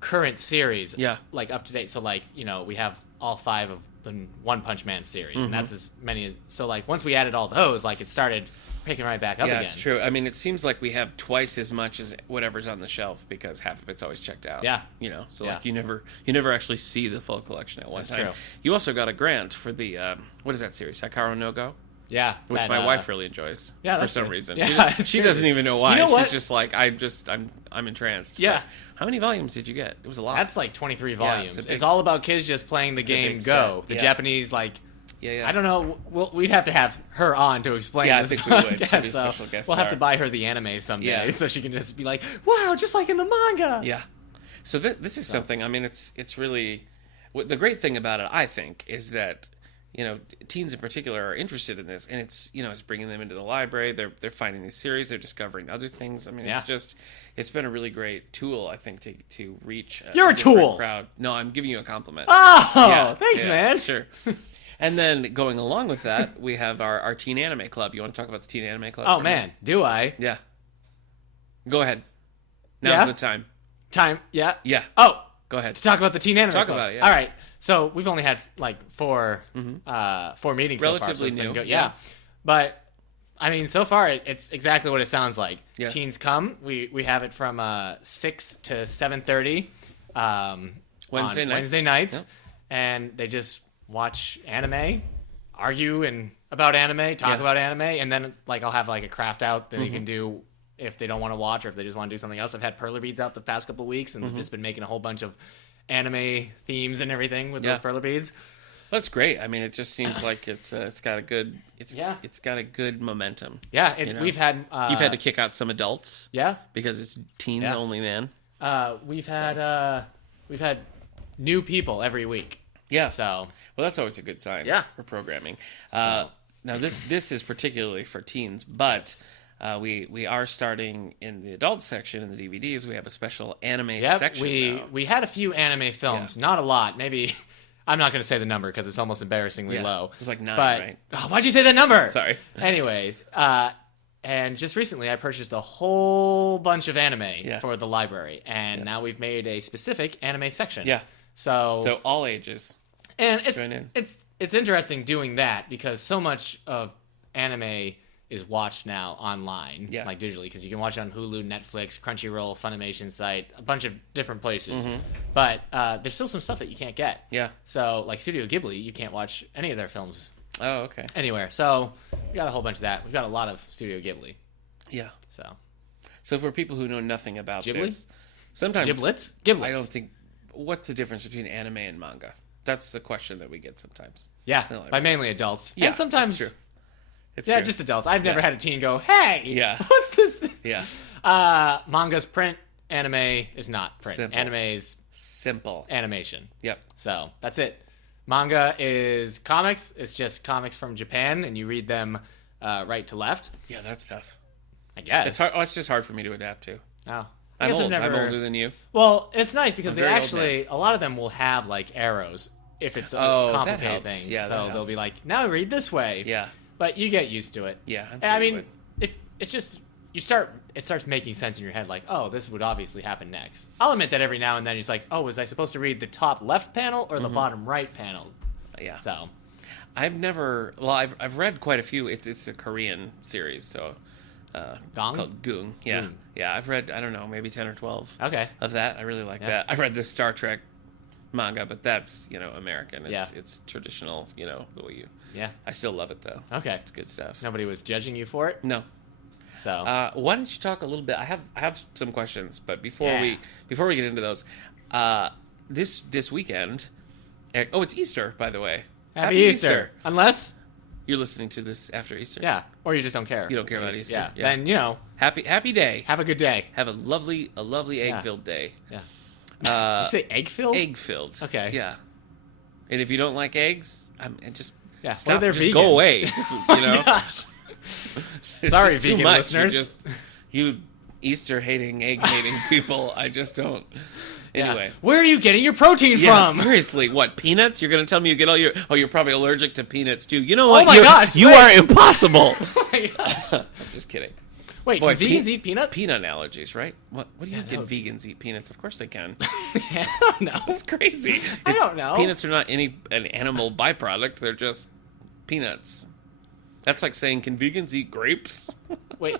current series. Yeah. Like up to date. So like we have all 5 of the One Punch Man series, and that's as many as. So like once we added all those, like it started picking right back up Yeah, again. it's true. I mean, it seems like we have twice as much as whatever's on the shelf because half of it's always checked out. Yeah. So Yeah. like you never actually see the full collection at one That's time. true. You also got a grant for the what is that series? Hikaru no Go, Yeah. which that, my wife really enjoys. yeah, for that's some good. reason. Yeah, she it's she crazy. doesn't even know why. You know what? She's just like I'm entranced. Yeah. But how many volumes did you get? It was a lot. That's like 23 volumes. it's a It's, big- all about kids just playing the a game big Go. set. The Yeah. Japanese yeah. I don't know. We'd have to have her on to explain Yeah, I this. think we would. She'd be a podcast, so special guest we'll have to star. buy her the anime someday, Yeah. so she can just be like, "Wow, just like in the manga." Yeah. So this is something. I mean, it's really the great thing about it. I think is that teens in particular are interested in this, and it's bringing them into the library. They're finding these series. They're discovering other things. I mean, Yeah. it's been a really great tool. I think to reach. You're a different tool. Crowd. No, I'm giving you a compliment. Oh, Yeah, thanks, yeah, man. Sure. And then going along with that, we have our teen anime club. You want to talk about the teen anime club? Oh for a minute? man, do I? Yeah. Go ahead. Now's Yeah? the time. Time. Yeah. Yeah. Oh, Go ahead. to talk about the Teen Anime Talk Club. about it, yeah. All right. So we've only had like four meetings so far. So Relatively it's been new, good. yeah. Yeah. But I mean, so far it's exactly what it sounds like. Yeah. Teens come. We have it from 6 to 7:30 Wednesday nights. Wednesday nights, Yeah. and they just watch anime, argue about anime, talk Yeah. about anime, and then it's like I'll have like a craft out that they can do if they don't want to watch or if they just want to do something else. I've had perler beads out the past couple of weeks, and they've just been making a whole bunch of anime themes and everything with those perler beads. That's great. I mean, it just seems like it's got a good Yeah. it's got a good momentum. Yeah, it's, You know? we've had You've had to kick out some adults yeah because it's teens Yeah. only. Then we've had new people every week. yeah. So Well, that's always a good sign. Yeah. For programming. Now this is particularly for teens, but we are starting in the adult section in the DVDs. We have a special anime section. now. we had a few anime films, not a lot. Maybe I'm not going to say the number because it's almost embarrassingly low. It was like 9, but, right? Oh, why'd you say that number? Sorry. Anyways, and just recently I purchased a whole bunch of anime for the library, and now we've made a specific anime section. Yeah. So all ages. and join in. it's interesting doing that because so much of anime is watched now online, like digitally, because you can watch it on Hulu, Netflix, Crunchyroll, Funimation site, a bunch of different places. But there's still some stuff that you can't get. Yeah. So like Studio Ghibli, you can't watch any of their films Oh, okay. anywhere. So we got a whole bunch of that. We've got a lot of Studio Ghibli. Yeah. So So for people who know nothing about Ghibli? this, sometimes Giblets? I don't think. What's the difference between anime and manga? That's the question that we get sometimes. Yeah, No, by mainly adults. Yeah, And sometimes that's true. It's yeah, true. just adults. I've never had a teen go, "Hey, Yeah. what's this?" Yeah. Manga's print, anime is not print. Simple. Anime is Simple. animation. Yep. So that's it. Manga is comics. It's just comics from Japan, and you read them right to left. Yeah, that's tough. I guess It's hard. Oh, it's just hard for me to adapt to. Oh, I'm guess I've old. never- I'm older than you. Well, it's nice because I'm they very old actually a lot of them will have like arrows if it's Oh, that complicated helps. things. Yeah, so that they'll helps. be like, "Now read this way." Yeah. But you get used to it. Yeah, I'm And sure I you mean, would. if it's just it starts making sense in your head. Like, oh, this would obviously happen next. I'll admit that every now and then it's like, oh, was I supposed to read the top left panel or the bottom right panel? Yeah. So, I've never. Well, I've read quite a few. It's a Korean series, so Gong? called Goong. Yeah, Goong. yeah. I've read maybe 10 or 12 okay. of that. I really like that. I read the Star Trek manga, but that's American. It's traditional. The way you. Yeah. I still love it though. Okay. It's good stuff. Nobody was judging you for it. No. So, Why don't you talk a little bit? I have some questions, but before Yeah. we get into those, this weekend. Oh, it's Easter, by the way. Happy Easter. Unless, You're listening to this after Easter. yeah, or you just don't care. You don't care about Easter. Yeah. Yeah. Then Happy day. have a good day. Have a lovely egg-filled day. Yeah. Did you say egg filled? Egg-filled. Okay. Yeah. And if you don't like eggs, just Yeah. What stop. are their Just vegans? go away. Just, Gosh. It's Sorry, just too vegan much. listeners. You Easter hating, egg hating people. I just don't. Yeah. Anyway. Where are you getting your protein Yeah, from? seriously, what, peanuts? You're going to tell me you get all your... Oh, you're probably allergic to peanuts, too. You know what? my gosh, You wait. are impossible. Oh my gosh. I'm just kidding. Wait, Boy, can vegans eat peanuts? Peanut allergies, right? What do you that think would be- vegans eat peanuts? Of course they can. I don't know. It's crazy. I don't know. Peanuts are not an animal byproduct. They're just peanuts. That's like saying, can vegans eat grapes? Wait,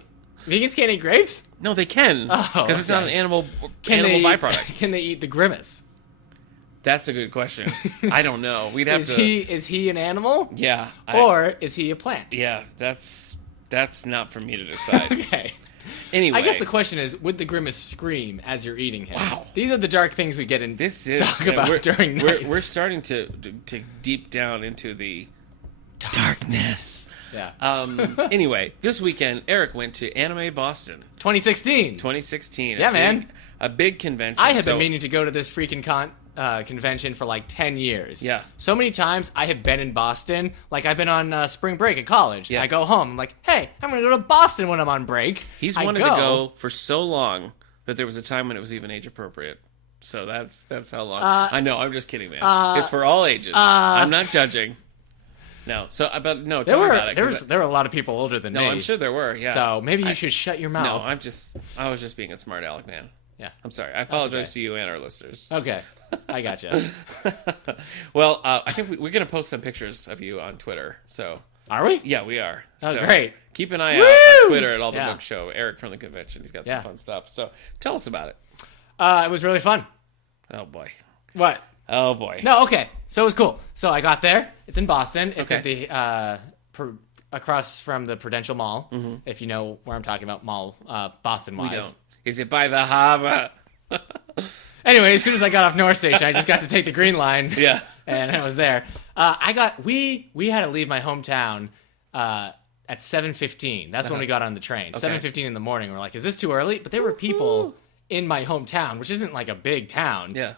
vegans can't eat grapes? No, they can. Oh, Because it's not an okay. animal Can they byproduct. Can they eat the grimace? That's a good question. I don't know. We'd have Is to... he an animal? Yeah. Or is he a plant? Yeah, that's not for me to decide. Okay. Anyway. I guess the question is, would the grimace scream as you're eating him? Wow. These are the dark things we get in This is talk about during night. we're starting to deep down into the darkness. Yeah. Anyway, this weekend Eric went to Anime Boston 2016. 2016. Yeah, man. A big convention. I have So- been meaning to go to this freaking convention for like 10 years. Yeah. So many times I have been in Boston. Like I've been on spring break at college. Yeah. I go home. I'm like, hey, I'm going to go to Boston when I'm on break. He's I wanted to go for so long that there was a time when it was even age appropriate. So that's how long. I know. I'm just kidding, man. It's for all ages. I'm not judging. No. So, but no, There tell me were about it. there were a lot of people older than No, me. I'm sure there were. Yeah. So maybe you should shut your No, mouth. I was just being a smart aleck, man. Yeah. I'm sorry. I apologize okay. to you and our listeners. Okay, I gotcha. Well, I think we're going to post some pictures of you on Twitter. So, Are we? yeah, we are. Oh, so great. Keep an eye out on Twitter at All the Yeah. Book Show. Eric from the convention. He's got Yeah. some fun stuff. So, tell us about it. It was really fun. Oh, boy. What? Oh, boy. No, okay. So it was cool. So I got there. It's in Boston. It's Okay. at the across from the Prudential Mall. Mm-hmm. If you know where I'm talking about, mall Boston wise. We don't. Is it by the harbor? Anyway, as soon as I got off North Station, I just got to take the Green Line. Yeah. And I was there. We had to leave my hometown at 7:15. That's when we got on the train. 7:15 in the morning. We're like, is this too early? But there were people in my hometown, which isn't like a big town. Yeah.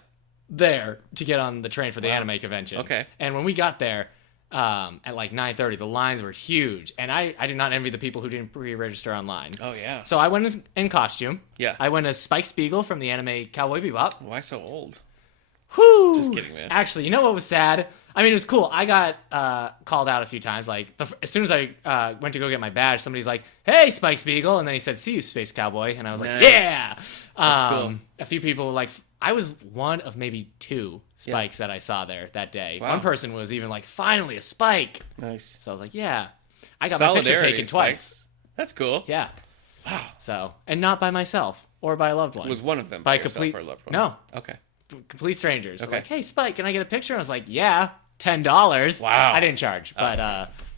There to get on the train for the anime convention. Okay. And when we got there at like 9:30, the lines were huge, and I did not envy the people who didn't pre-register online. Oh, yeah. So I went in costume. Yeah. I went as Spike Spiegel from the anime Cowboy Bebop. Why so old? Whew. Just kidding, man. Actually, you know what was sad? I mean, it was cool. I got called out a few times. Like as soon as I went to go get my badge, somebody's like, "Hey, Spike Spiegel," and then he said, "See you, Space Cowboy," and I was like, Nice. "Yeah." That's cool. A few people were like, I was one of maybe two Spikes that I saw there that day. Wow. One person was even like, "Finally, a Spike." Nice. So I was like, "Yeah." I got my picture Solidarity, taken Spikes. twice. That's cool. Yeah. Wow. So, and not by myself or by a loved one. Was one of them by yourself complete or a loved one? No. Okay. Complete strangers. Were Okay. like, "Hey, Spike, can I get a picture?" I was like, "Yeah, $10." Wow. I didn't charge, but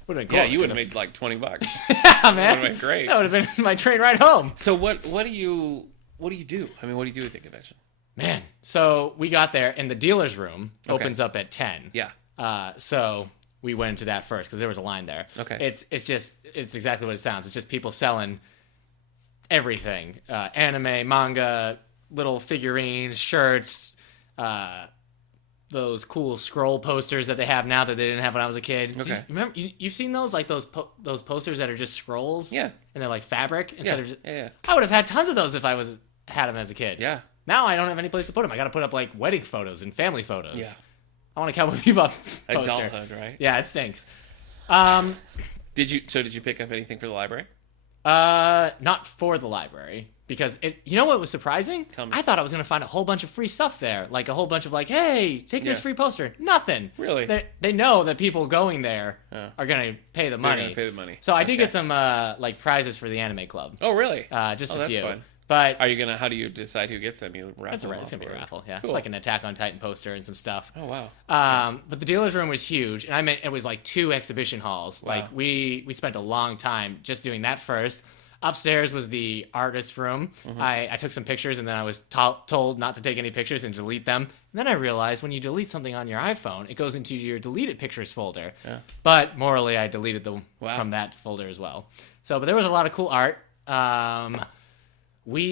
would have been cool. Yeah, you would have made like $20. Yeah, man. would've been great. That would have been my train ride home. So what do you do? I mean, what do you do at the convention? Man, so we got there, and the dealer's room Okay. opens up at 10. Yeah. So we went into that first because there was a line there. Okay. It's exactly what it sounds. It's just people selling everything: anime, manga, little figurines, shirts, those cool scroll posters that they have now that they didn't have when I was a kid. Okay. Remember, you've seen those, like those posters that are just scrolls? Yeah. And they're like fabric instead of just. Yeah. I would have had tons of those if I had them as a kid. Yeah. Now I don't have any place to put them. I got to put up like wedding photos and family photos. Yeah. I want a Cowboy Bebop poster. Adulthood, right? Yeah, it stinks. Did you pick up anything for the library? Not for the library because you know what was surprising? Tell me. I thought I was going to find a whole bunch of free stuff there, like a whole bunch of like, hey, take this Yeah. free poster. Nothing. Really? They know that people going there are going to pay the money. gonna pay the money. So I did Okay. get some like prizes for the anime club. Oh, really? Just Oh, a that's few. fun. But How do you decide who gets them? You raffle it's them gonna be a off, or- raffle. Yeah, Cool. it's like an Attack on Titan poster and some stuff. Oh, wow. But the dealer's room was huge, and I meant it was like 2 exhibition halls. Wow. Like we spent a long time just doing that first. Upstairs was the artist room. Mm-hmm. I took some pictures, and then I was told not to take any pictures and delete them. And then I realized when you delete something on your iPhone, it goes into your deleted pictures folder. Yeah. But morally, I deleted them Wow. from that folder as well. So, but there was a lot of cool art.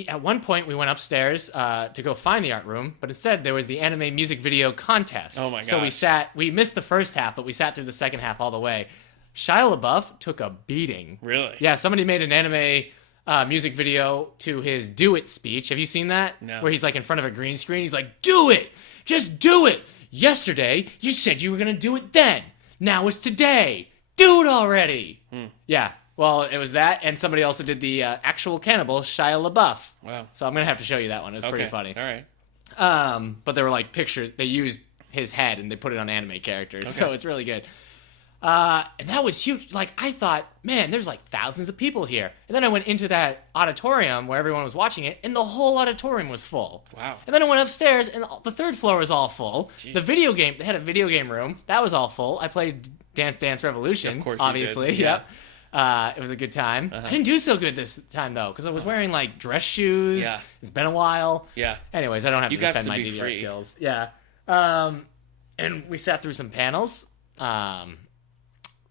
At one point we went upstairs to go find the art room, but instead there was the anime music video contest. Oh my So we missed the first half, but we sat through the second half all the way. Shia LaBeouf took a beating. Really? Yeah, somebody made an anime music video to his "Do It" speech. Have you seen that? No. Where he's like in front of a green screen. He's like, "Do it, just do it. Yesterday you said you were gonna do it then. Now it's today. Do it already." Yeah. Well, it was that, and somebody also did the actual cannibal, Shia LaBeouf. Wow. So I'm gonna have to show you that one. It was pretty Okay. funny. All right. But there were like pictures. They used his head and they put it on anime characters, so it's really good. And that was huge. Like I thought, man, there's like thousands of people here. And then I went into that auditorium where everyone was watching it, and the whole auditorium was full. Wow. And then I went upstairs, and the third floor was all full. Jeez. The video game, they had a video game room that was all full. I played Dance Dance Revolution. Of course you obviously. did, yeah. Yep. It was a good time. I didn't do so good this time though, because I was wearing like dress shoes. Yeah. It's been a while. Yeah. Anyways, I don't have You to got defend to my be DDR free. skills. Yeah. And we sat through some panels.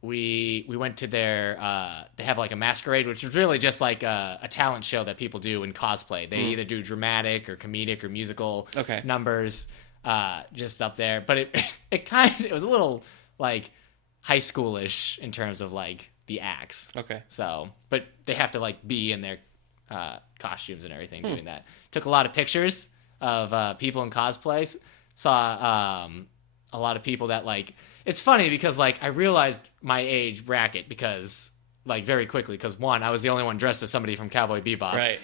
We went to their they have like a masquerade, which is really just like a talent show that people do in cosplay. They either do dramatic or comedic or musical Okay. numbers just up there. But it was a little like high schoolish in terms of like the acts. Okay. So, but they have to like be in their costumes and everything doing that. Took a lot of pictures of people in cosplays. Saw a lot of people that like it's funny because like I realized my age bracket because like very quickly because one, I was the only one dressed as somebody from Cowboy Bebop. Right.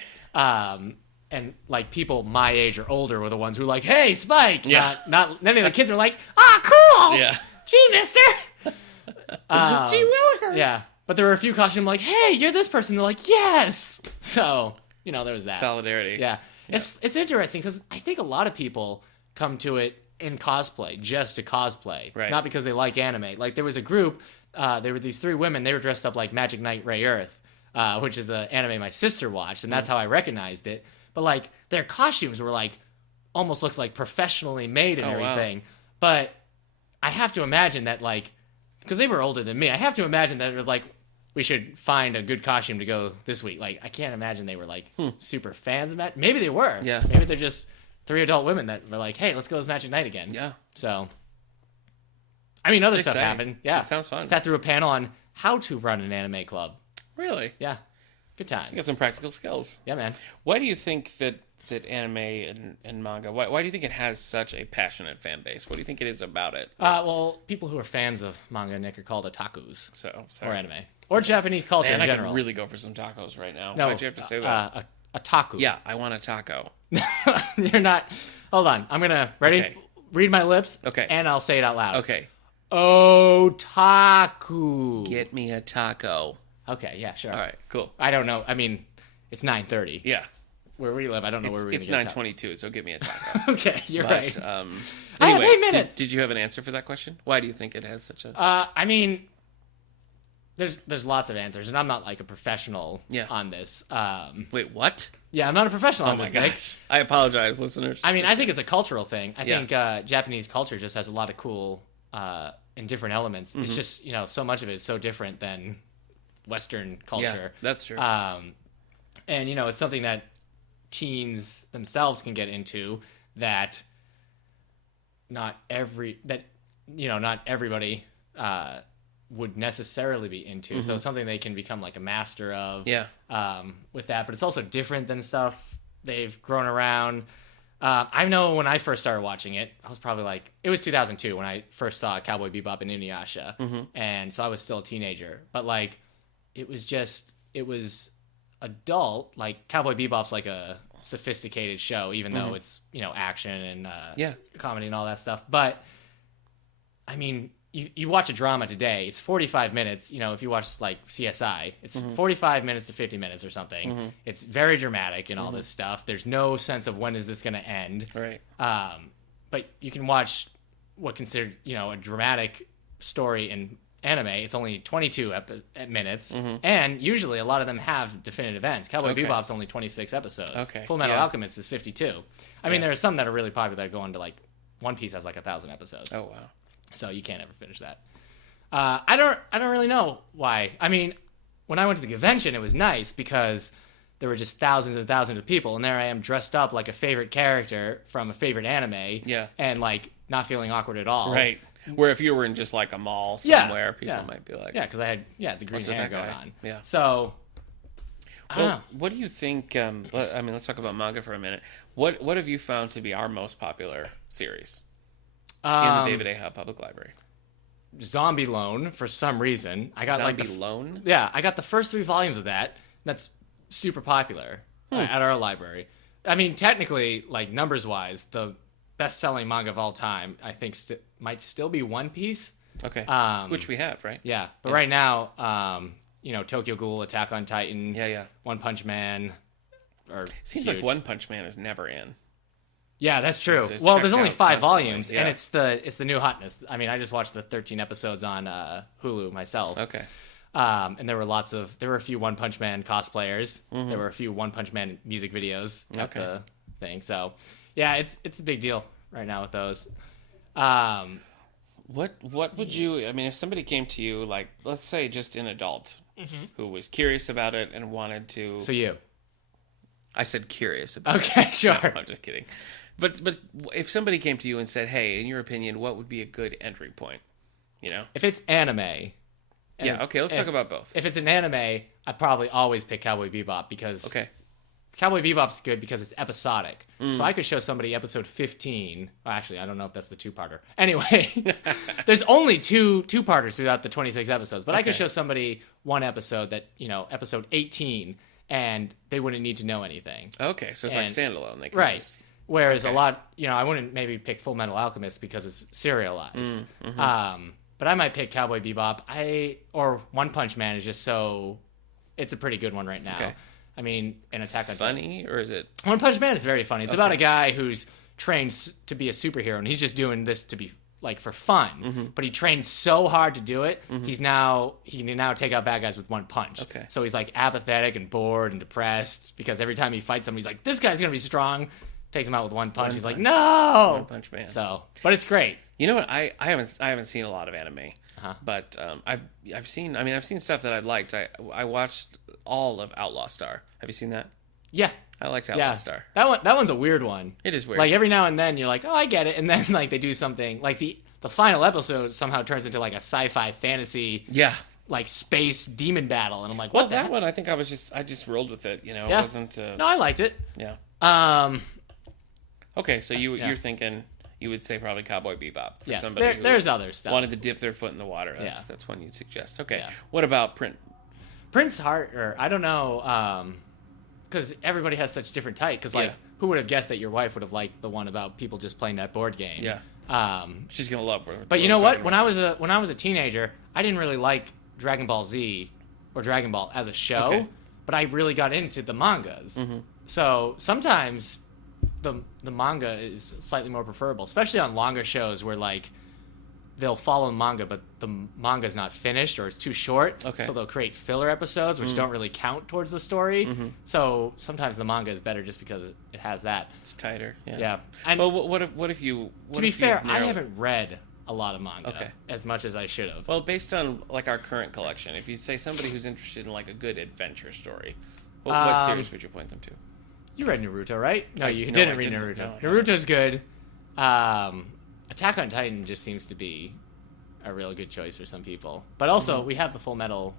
And like people my age or older were the ones who were like, "Hey, Spike!" Yeah. Not many of the kids were like, "Ah, cool! Yeah. Gee, Mister." Gee Willikers. Yeah, but there were a few costumes like, "Hey, you're this person." They're like, "Yes." So there was that. Solidarity. Yeah, it's interesting because I think a lot of people come to it in cosplay just to cosplay, Right. not because they like anime. Like there was a group, there were these 3 women. They were dressed up like Magic Knight Ray Earth, which is an anime my sister watched, and that's how I recognized it. But like their costumes were like almost looked like professionally made and everything. Wow. But I have to imagine that like because they were older than me, I have to imagine that it was like we should find a good costume to go this week. Like I can't imagine they were like super fans of that. Maybe they were. Yeah. Maybe they're just 3 adult women that were like, hey, let's go as Magic Knight again. Yeah. So, I mean, other stuff happened. Yeah. It sounds fun. Sat through a panel on how to run an anime club. Really? Yeah. Good times. You got some practical skills. Yeah, man. Why do you think that anime and manga, why do you think it has such a passionate fan base? What do you think it is about it? Well, people who are fans of manga, Nick, are called otakus. So, Or sorry. anime. Or Japanese culture Man, in I general. could really go for some tacos right now. No, Why'd you have to say that? Otaku. Yeah, I want a taco. You're not. Hold on. I'm going to. Ready? Okay. Read my lips. Okay. And I'll say it out loud. Okay. Otaku. Get me a taco. Okay, yeah, sure. All right, cool. I don't know. I mean, it's 9:30. Yeah. Where we live, I don't know where we're going It's to get 9:22, so get me a taco. Okay, you're But, right. I have anyway, 8 minutes. Did you have an answer for that question? Why do you think it has such a... I mean, there's lots of answers, and I'm not like a professional on this. Wait, what? Yeah, I'm not a professional Oh on my this, Nick. gosh. I apologize, listeners. I mean, I think it's a cultural thing. I Yeah. think Japanese culture just has a lot of cool and different elements. It's just, so much of it is so different than Western culture. Yeah, that's true. And, it's something that teens themselves can get into that not everybody would necessarily be into. So something they can become like a master of with that. But it's also different than stuff they've grown around. I know when I first started watching it, I was probably like, it was 2002 when I first saw Cowboy Bebop and Inuyasha. And so I was still a teenager. But like, it was adult. Like Cowboy Bebop's like a sophisticated show, even though it's, action and comedy and all that stuff. But I mean, you watch a drama today, it's 45 minutes. If you watch like CSI, it's 45 minutes to 50 minutes or something. It's very dramatic and all this stuff. There's no sense of when is this going to end. Right. But you can watch what considered, a dramatic story in anime. It's only 22 minutes, and usually a lot of them have definitive ends. Cowboy Bebop's only 26 episodes. Okay. Full Metal Alchemist is 52. I mean, there are some that are really popular that go on to like One Piece has like 1,000 episodes. Oh wow. So you can't ever finish that. I don't really know why. I mean, when I went to the convention, it was nice because there were just thousands and thousands of people, and there I am dressed up like a favorite character from a favorite anime. Yeah. And like not feeling awkward at all. Right. Where if you were in just like a mall somewhere, people might be like, yeah, because I had the green What's with hair that going guy? on. Yeah. So I don't know. Well, what do you think? Let's talk about manga for a minute. What have you found to be our most popular series in the David A. Howe Public Library? Zombie Loan for some reason. I got Zombie like Loan? Yeah, I got the first 3 volumes of that. That's super popular at our library. I mean, technically, like numbers wise, the best-selling manga of all time, I think, might still be One Piece. Okay. Which we have, right? Yeah, but right now, Tokyo Ghoul, Attack on Titan, Yeah. One Punch Man. Seems huge. like One Punch Man is never in. Yeah, that's true. It's Well, checked there's only out 5 constantly, volumes, yeah. and it's the new hotness. I mean, I just watched the 13 episodes on Hulu myself. Okay. And there were a few One Punch Man cosplayers. There were a few One Punch Man music videos at the thing. So, yeah, it's a big deal right now with those. What would you? I mean, if somebody came to you, like let's say just an adult who was curious about it and wanted to. So you. I said curious about Okay, it. sure. No, I'm just kidding. But if somebody came to you and said, "Hey, in your opinion, what would be a good entry point?" If it's anime. Yeah. Okay. Let's talk about both. If it's an anime, I probably always pick Cowboy Bebop because Okay. Cowboy Bebop's good because it's episodic. So I could show somebody episode 15. Well, actually, I don't know if that's the two-parter. Anyway, there's only two-parters throughout the 26 episodes. But I could show somebody one episode that, episode 18, and they wouldn't need to know anything. Okay, so it's like standalone. They can Right. just... Whereas a lot, I wouldn't maybe pick Full Metal Alchemist because it's serialized. But I might pick Cowboy Bebop. Or One Punch Man is just so... It's a pretty good one right now. Okay. I mean, an Attack on Funny, or is it... One Punch Man is very funny. It's about a guy who's trained to be a superhero, and he's just doing this to be, for fun. But he trained so hard to do it, he can now take out bad guys with one punch. Okay. So he's, apathetic and bored and depressed, because every time he fights somebody, he's like, this guy's going to be strong. Takes him out with one punch. He's like, no! One Punch Man. So, but it's great. You know what? I haven't seen a lot of anime, but I've seen stuff that I liked. I watched all of Outlaw Star. Have you seen that? Yeah. I liked Outlaw Star. That one's a weird one. It is weird. Every now and then you're like, oh, I get it, and then they do something the final episode somehow turns into a sci-fi fantasy space demon battle, and I'm like, what the that heck? one I think I just rolled with it. It Yeah. wasn't. No, I liked it. Yeah. Okay, so you're thinking you would say probably Cowboy Bebop for Yes, somebody who there's other stuff. wanted to dip their foot in the water. That's one you'd suggest. Okay. Yeah. What about Prince Harter, I don't know, because everybody has such different type. Because who would have guessed that your wife would have liked the one about people just playing that board game? Yeah. She's gonna love it. But you know what? When I was a teenager, I didn't really like Dragon Ball Z or Dragon Ball as a show, but I really got into the mangas. So sometimes the manga is slightly more preferable, especially on longer shows where they'll follow manga, but the manga's not finished or it's too short. Okay. So they'll create filler episodes, which don't really count towards the story. So sometimes the manga is better just because it has that. It's tighter. Yeah. Yeah. And Well, what if you? to be fair, I haven't read a lot of manga Okay. as much as I should have. Well, based on our current collection, if you say somebody who's interested in a good adventure story, what series would you point them to? You read Naruto, right? No, you no, didn't I read didn't. Naruto. No, I Naruto's good. Attack on Titan just seems to be a real good choice for some people. But also, we have the Full Metal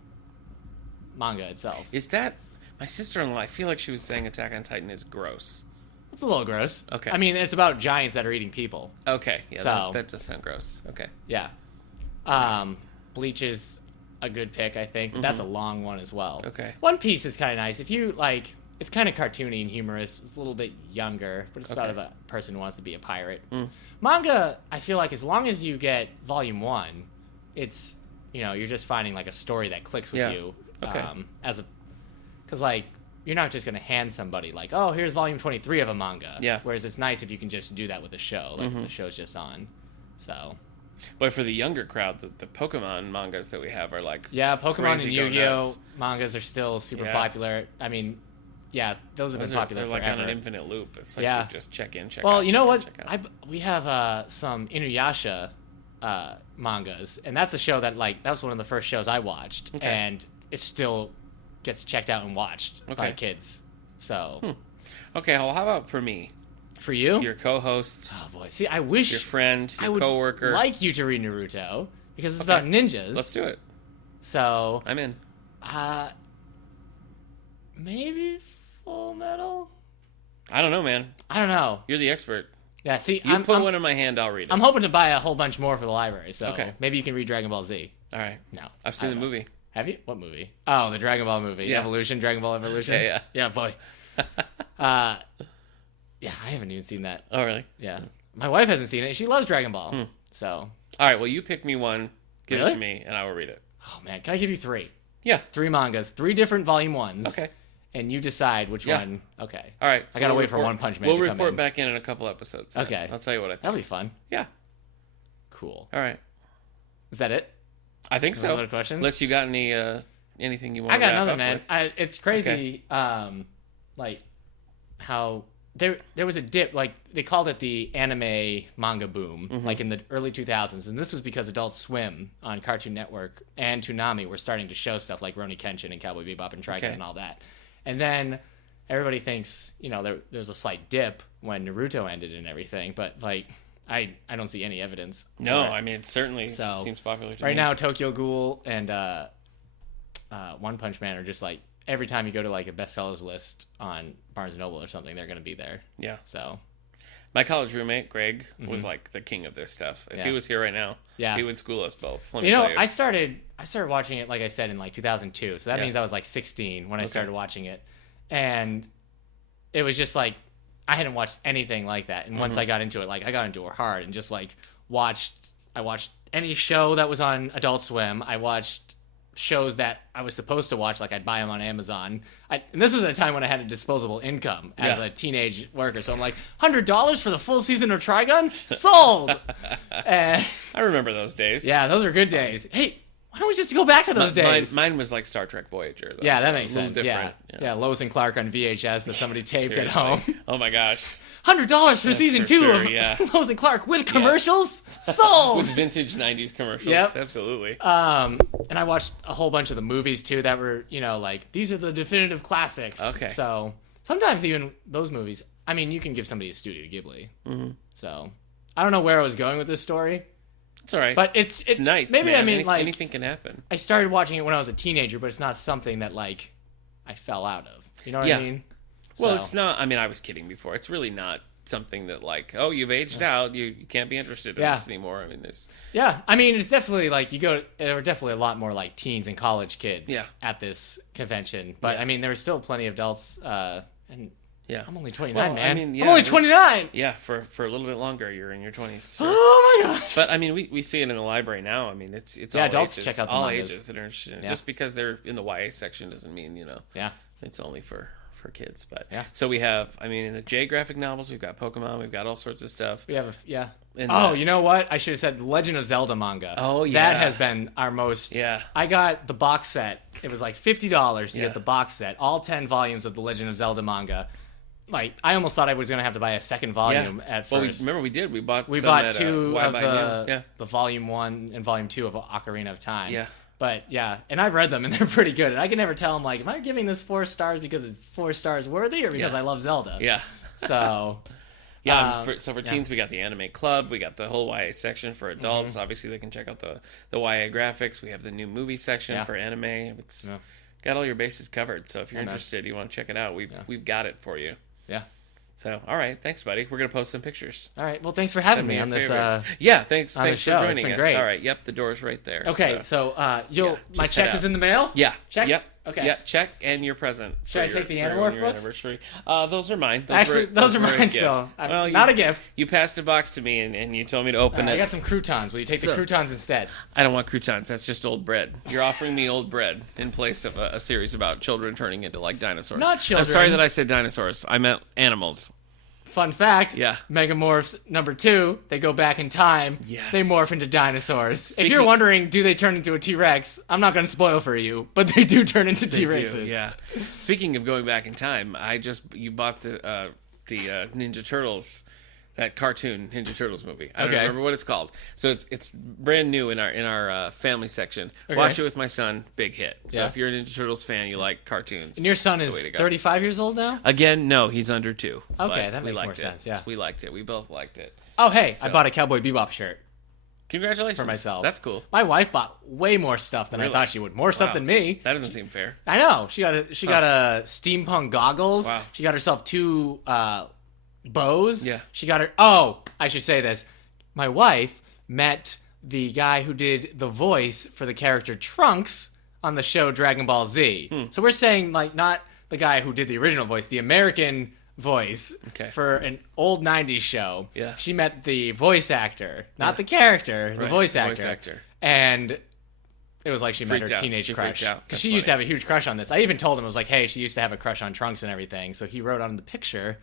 manga itself. Is that my sister-in-law? I feel like she was saying Attack on Titan is gross. It's a little gross. Okay. I mean, it's about giants that are eating people. Okay. Yeah. So- That does sound gross. Okay. Yeah. Bleach is a good pick, I think. But that's a long one as well. Okay. One Piece is kind of nice. If you it's kind of cartoony and humorous. It's a little bit younger, but it's about Okay. a person who wants to be a pirate. Manga, I feel like as long as you get volume 1, it's, you're just finding a story that clicks with Yeah. you. Okay. Because you're not just going to hand somebody oh, here's volume 23 of a manga. Yeah. Whereas it's nice if you can just do that with a show. The show's just on. So... But for the younger crowd, the Pokemon mangas that we have are Yeah, Pokemon crazy and go Yu-Gi-Oh! nuts. Mangas are still super Yeah. popular. I mean, yeah, those have been popular They're forever. on an infinite loop. It's Yeah. you just check in, check out. Well, you know check what? in, check out. We have some Inuyasha mangas, and that's a show that that was one of the first shows I watched, Okay. and it still gets checked out and watched by Okay. kids. So Okay, well, how about for me? for you, Your co-host, oh boy, see, I wish your friend, I your would coworker. like you to read Naruto because it's about ninjas. Let's do it. So I'm in. maybe Full Metal. I don't know, man. I don't know. You're the expert. Yeah, see, You I'm, put I'm, one in my hand, I'll read it. I'm hoping to buy a whole bunch more for the library, so Okay. maybe you can read Dragon Ball Z. All right. No. I've seen I the don't know. movie. Have you? What movie? Oh, the Dragon Ball movie. Yeah. Evolution, Dragon Ball Evolution. Yeah, yeah. Yeah, boy. Yeah, I haven't even seen that. Oh, really? Yeah. My wife hasn't seen it. She loves Dragon Ball. So, All right, well, you pick me one, give it Really? to me, and I will read it. oh man, can I give you 3? Yeah. 3 mangas, 3 different volume 1s. Okay. And you decide which Yeah. one. Okay. All right. I gotta we'll wait for report- One Punch Man We'll to come report in. back in a couple episodes. then. Okay. I'll tell you what I think. That'll be fun. Yeah. Cool. All right. Is that it? I think Is so. there other questions? Unless you got any anything you want I to got wrap another, up man. with. It's crazy, how there was a dip, they called it the anime manga boom, in the early 2000s, and this was because Adult Swim on Cartoon Network and Toonami were starting to show stuff like Rurouni Kenshin and Cowboy Bebop and Trigun Okay. and all that. And then everybody thinks, there's a slight dip when Naruto ended and everything, but I don't see any evidence. No, for it. I mean, it certainly So, seems popular to Right me. now, Tokyo Ghoul and One Punch Man are just every time you go to like a bestsellers list on Barnes & Noble or something, they're going to be there. Yeah. So My college roommate, Greg, was like the king of this stuff. If he was here right now, he would school us both. Let me tell you. I started watching it, like I said, in like 2002. So that means I was like 16 when I started watching it. And it was just like, I hadn't watched anything like that. And once I got into it, like I got into it hard and just like I watched any show that was on Adult Swim. I watched shows that I was supposed to watch, like I'd buy them on Amazon. And this was at a time when I had a disposable income as a teenage worker, so I'm like, $100 for the full season of Trigun? Sold! And, I remember those days. yeah, those are good days. Hey, why don't we just go back to those days? Mine was like Star Trek Voyager. Though, yeah, that so makes a little sense. Yeah. different. Yeah, Lois and Clark on VHS that somebody taped at Seriously. home. Oh my gosh. $100 for season for 2 sure, of yeah. Lois and Clark with commercials? Sold! With vintage 90s commercials. Yep. Absolutely. And I watched a whole bunch of the movies too that were, like, these are the definitive classics. Okay. So sometimes even those movies, I mean, you can give somebody a Studio Ghibli. Mm-hmm. So I don't know where I was going with this story. It's all right. But it's nights, maybe, man. I mean, like, anything can happen. I started watching it when I was a teenager, but it's not something that, like, I fell out of. You know what I mean? Well, So- it's not. I mean, I was kidding before. It's really not something that, like, oh, you've aged out. You can't be interested in this anymore. I mean, there's. Yeah, I mean, it's definitely like there were definitely a lot more like teens and college kids at this convention. But I mean, there were still plenty of adults. And Yeah. I'm only 29, Well, man. I mean, yeah, I'm only 29. Yeah, for a little bit longer, you're in your 20s. Oh my gosh. But I mean, we see it in the library now. I mean, it's all adults ages, check out the all mangas. ages that are interested in it. Yeah. Just because they're in the YA section doesn't mean Yeah. it's only for kids. But Yeah. so we have. I mean, in the J graphic novels, we've got Pokemon, we've got all sorts of stuff. We have And you know what? I should have said Legend of Zelda manga. Oh, yeah. That has been our most. Yeah. I got the box set. It was like $50 to Yeah. get the box set, all 10 volumes of the Legend of Zelda manga. Like, I almost thought I was going to have to buy a second volume at Well, first. remember we did. We bought some bought at, two Why of Buy the New. the volume 1 and volume 2 of Ocarina of Time. Yeah. But yeah, and I've read them and they're pretty good. And I can never tell them, like, am I giving this 4 stars because it's 4 stars worthy or because I love Zelda? Yeah. So Yeah, so for teens, we got the anime club. We got the whole YA section for adults. Obviously, they can check out the YA graphics. We have the new movie section for anime. It's got all your bases covered. So if you're interested, you want to check it out, we've got it for you. yeah. So, all right, thanks, buddy. We're gonna post some pictures. All right. Well, thanks for having Send me your on this. favorites. Yeah, thanks on the for show. It's joining been us. great. All right, yep, the door's right there. Okay. So my just check head is out. in the mail. Yeah. Check. Yep. Okay. Yeah, check and your present. Should I take the Animorph your books? anniversary? Those are mine. Actually, those are were a mine gift. still. Well, Not a gift. You passed a box to me and you told me to open it. I got some croutons. Will you take the croutons instead? I don't want croutons. That's just old bread. You're offering me old bread in place of a series about children turning into like dinosaurs. Not children. I'm sorry that I said dinosaurs. I meant animals. Fun fact. Yeah. Megamorphs number 2. They go back in time. Yes. They morph into dinosaurs. If Speaking- you're wondering, do they turn into a T-Rex? I'm not going to spoil for you, but they do turn into T-Rexes. Yeah. Speaking of going back in time, you bought the Ninja Turtles, that cartoon Ninja Turtles movie. I don't remember what it's called. So it's brand new in our family section. Okay. Watched it with my son. Big hit. So Yeah. if you're a Ninja Turtles fan, you like cartoons. And your son it's is the way to go. 35 years old now? Again, no, he's under 2. Okay, but that we makes more liked it. sense, yeah. We liked it. We both liked it. Oh, hey, I bought a Cowboy Bebop shirt Congratulations. for myself. That's cool. My wife bought way more stuff than I Really? thought she would. More stuff Wow. than me. That doesn't seem fair. I know. She got a steampunk goggles. Wow. She got herself 2 bows. Yeah. She got her. Oh, I should say this. My wife met the guy who did the voice for the character Trunks on the show Dragon Ball Z. So we're saying like not the guy who did the original voice, the American voice for an old 90s show. Yeah. She met the voice actor, not the character, the Right, voice the actor. voice actor. And it was like she met her Freaked out. teenage She crush. freaked out. Because That's she used to funny. have a huge crush on this. I even told him, I was like, hey, she used to have a crush on Trunks and everything. So he wrote on the picture,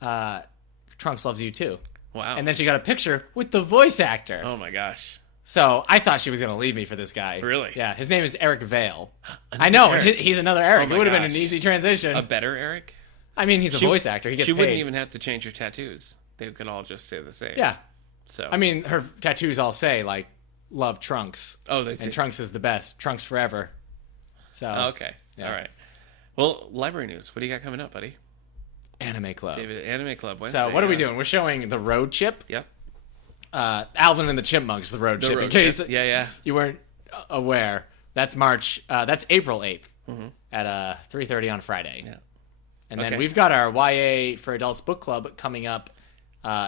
Trunks loves you too. Wow. And then she got a picture with the voice actor. Oh my gosh. So I thought she was going to leave me for this guy. Really? Yeah. His name is Eric Vale. I know. Eric. He's another Eric. Oh my It would have been gosh. an easy transition. A better Eric? I mean, he's a voice actor. He gets She paid. wouldn't even have to change her tattoos. They could all just stay the same. Yeah. So I mean, her tattoos all say, like, love Trunks. Oh, they And Trunks is the best. Trunks forever. So. Okay. Yeah. All right. Well, library news. What do you got coming up, buddy? Anime Club. David, Anime Club Wednesday. So what are we doing? We're showing the Road Chip. Yep. Alvin and the Chipmunks, the Road Chip. Road In case Chip. Yeah. you weren't aware, that's March. That's April 8th. at 3:30 on Friday. Yeah. And then Okay. we've got our YA for Adults book club coming up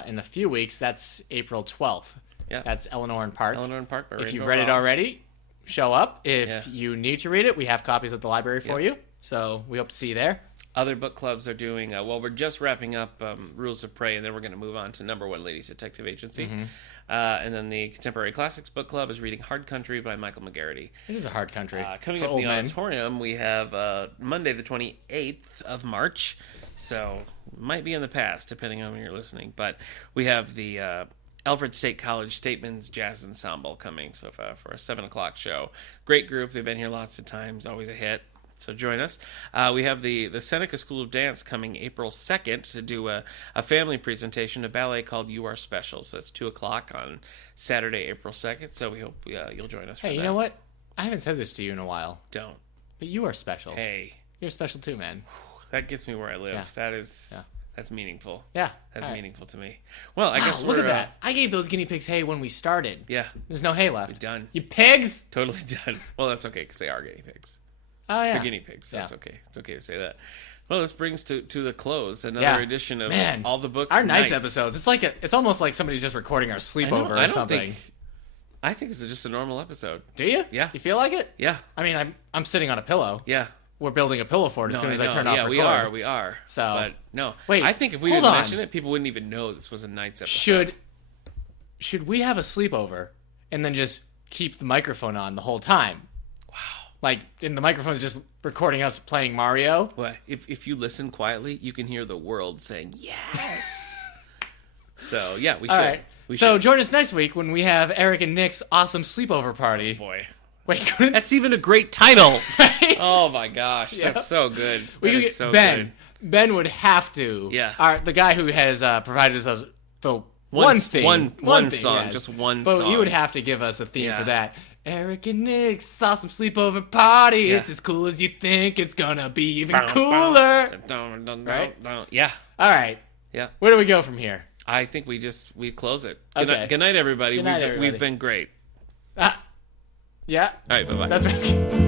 in a few weeks. That's April 12th. Yeah. That's Eleanor and Park. Eleanor and Park by If Rainbow you've read it Rowell. already, show up. If Yeah. you need to read it, we have copies at the library for Yeah. you. So we hope to see you there. Other book clubs are doing, we're just wrapping up Rules of Prey, and then we're going to move on to Number One Ladies Detective Agency. And then the Contemporary Classics Book Club is reading Hard Country by Michael McGarity. It is a hard country. Coming for up in old the men. auditorium, we have Monday the 28th of March, so might be in the past, depending on when you're listening. But we have the Alfred State College Statemen's Jazz Ensemble coming so far for a 7 o'clock show. Great group. They've been here lots of times. Always a hit. So join us. We have the Seneca School of Dance coming April 2nd to do a family presentation, a ballet called You Are Special. So that's 2 o'clock on Saturday, April 2nd. So we hope you'll join us for that. Hey, you know what? I haven't said this to you in a while, Don't. but you are special. Hey, You're special too, man. that gets me where I live. Yeah. That's meaningful. Yeah. That's All right. meaningful to me. Well, I guess Look we're at that. I gave those guinea pigs hay when we started. Yeah, There's no hay left. done. You pigs! Totally done. Well, that's okay because they are guinea pigs. Oh, yeah. They're guinea pigs, so Yeah. it's okay. It's okay to say that. Well, this brings to the close another Yeah. edition of Man, All the Books. Our nights Nights. episodes. It's almost like somebody's just recording our sleepover or something. I think it's just a normal episode. Do you? Yeah. You feel like it? Yeah, I mean, I'm sitting on a pillow. yeah. We're building a pillow fort as soon as I know. turn off yeah, record. we are. So- but no. Wait, I think if we hold didn't on. mention it, people wouldn't even know this was a Nights episode. Should we have a sleepover and then just keep the microphone on the whole time? Wow. Like, and the microphone's just recording us playing Mario? Well, if you listen quietly, you can hear the world saying yes. So yeah, we should. All right. We So should. join us next week when we have Eric and Nick's awesome sleepover party. Boy, Wait, couldn't that's even a great title. right? Oh my gosh, Yeah. that's so good. We That could is get so Ben. good. Ben would have to. Yeah. The guy who has provided us the One one thing. one thing, song, yes. just one but song. you would have to give us a theme Yeah. for that. Eric and Nick's awesome sleepover party. Yeah. It's as cool as you think. It's gonna be even cooler. Right? Yeah. All right. Yeah. Where do we go from here? I think we close it. Okay. Good night, everybody. Good night, We've everybody. been great. Yeah. All right. Bye bye. That's right.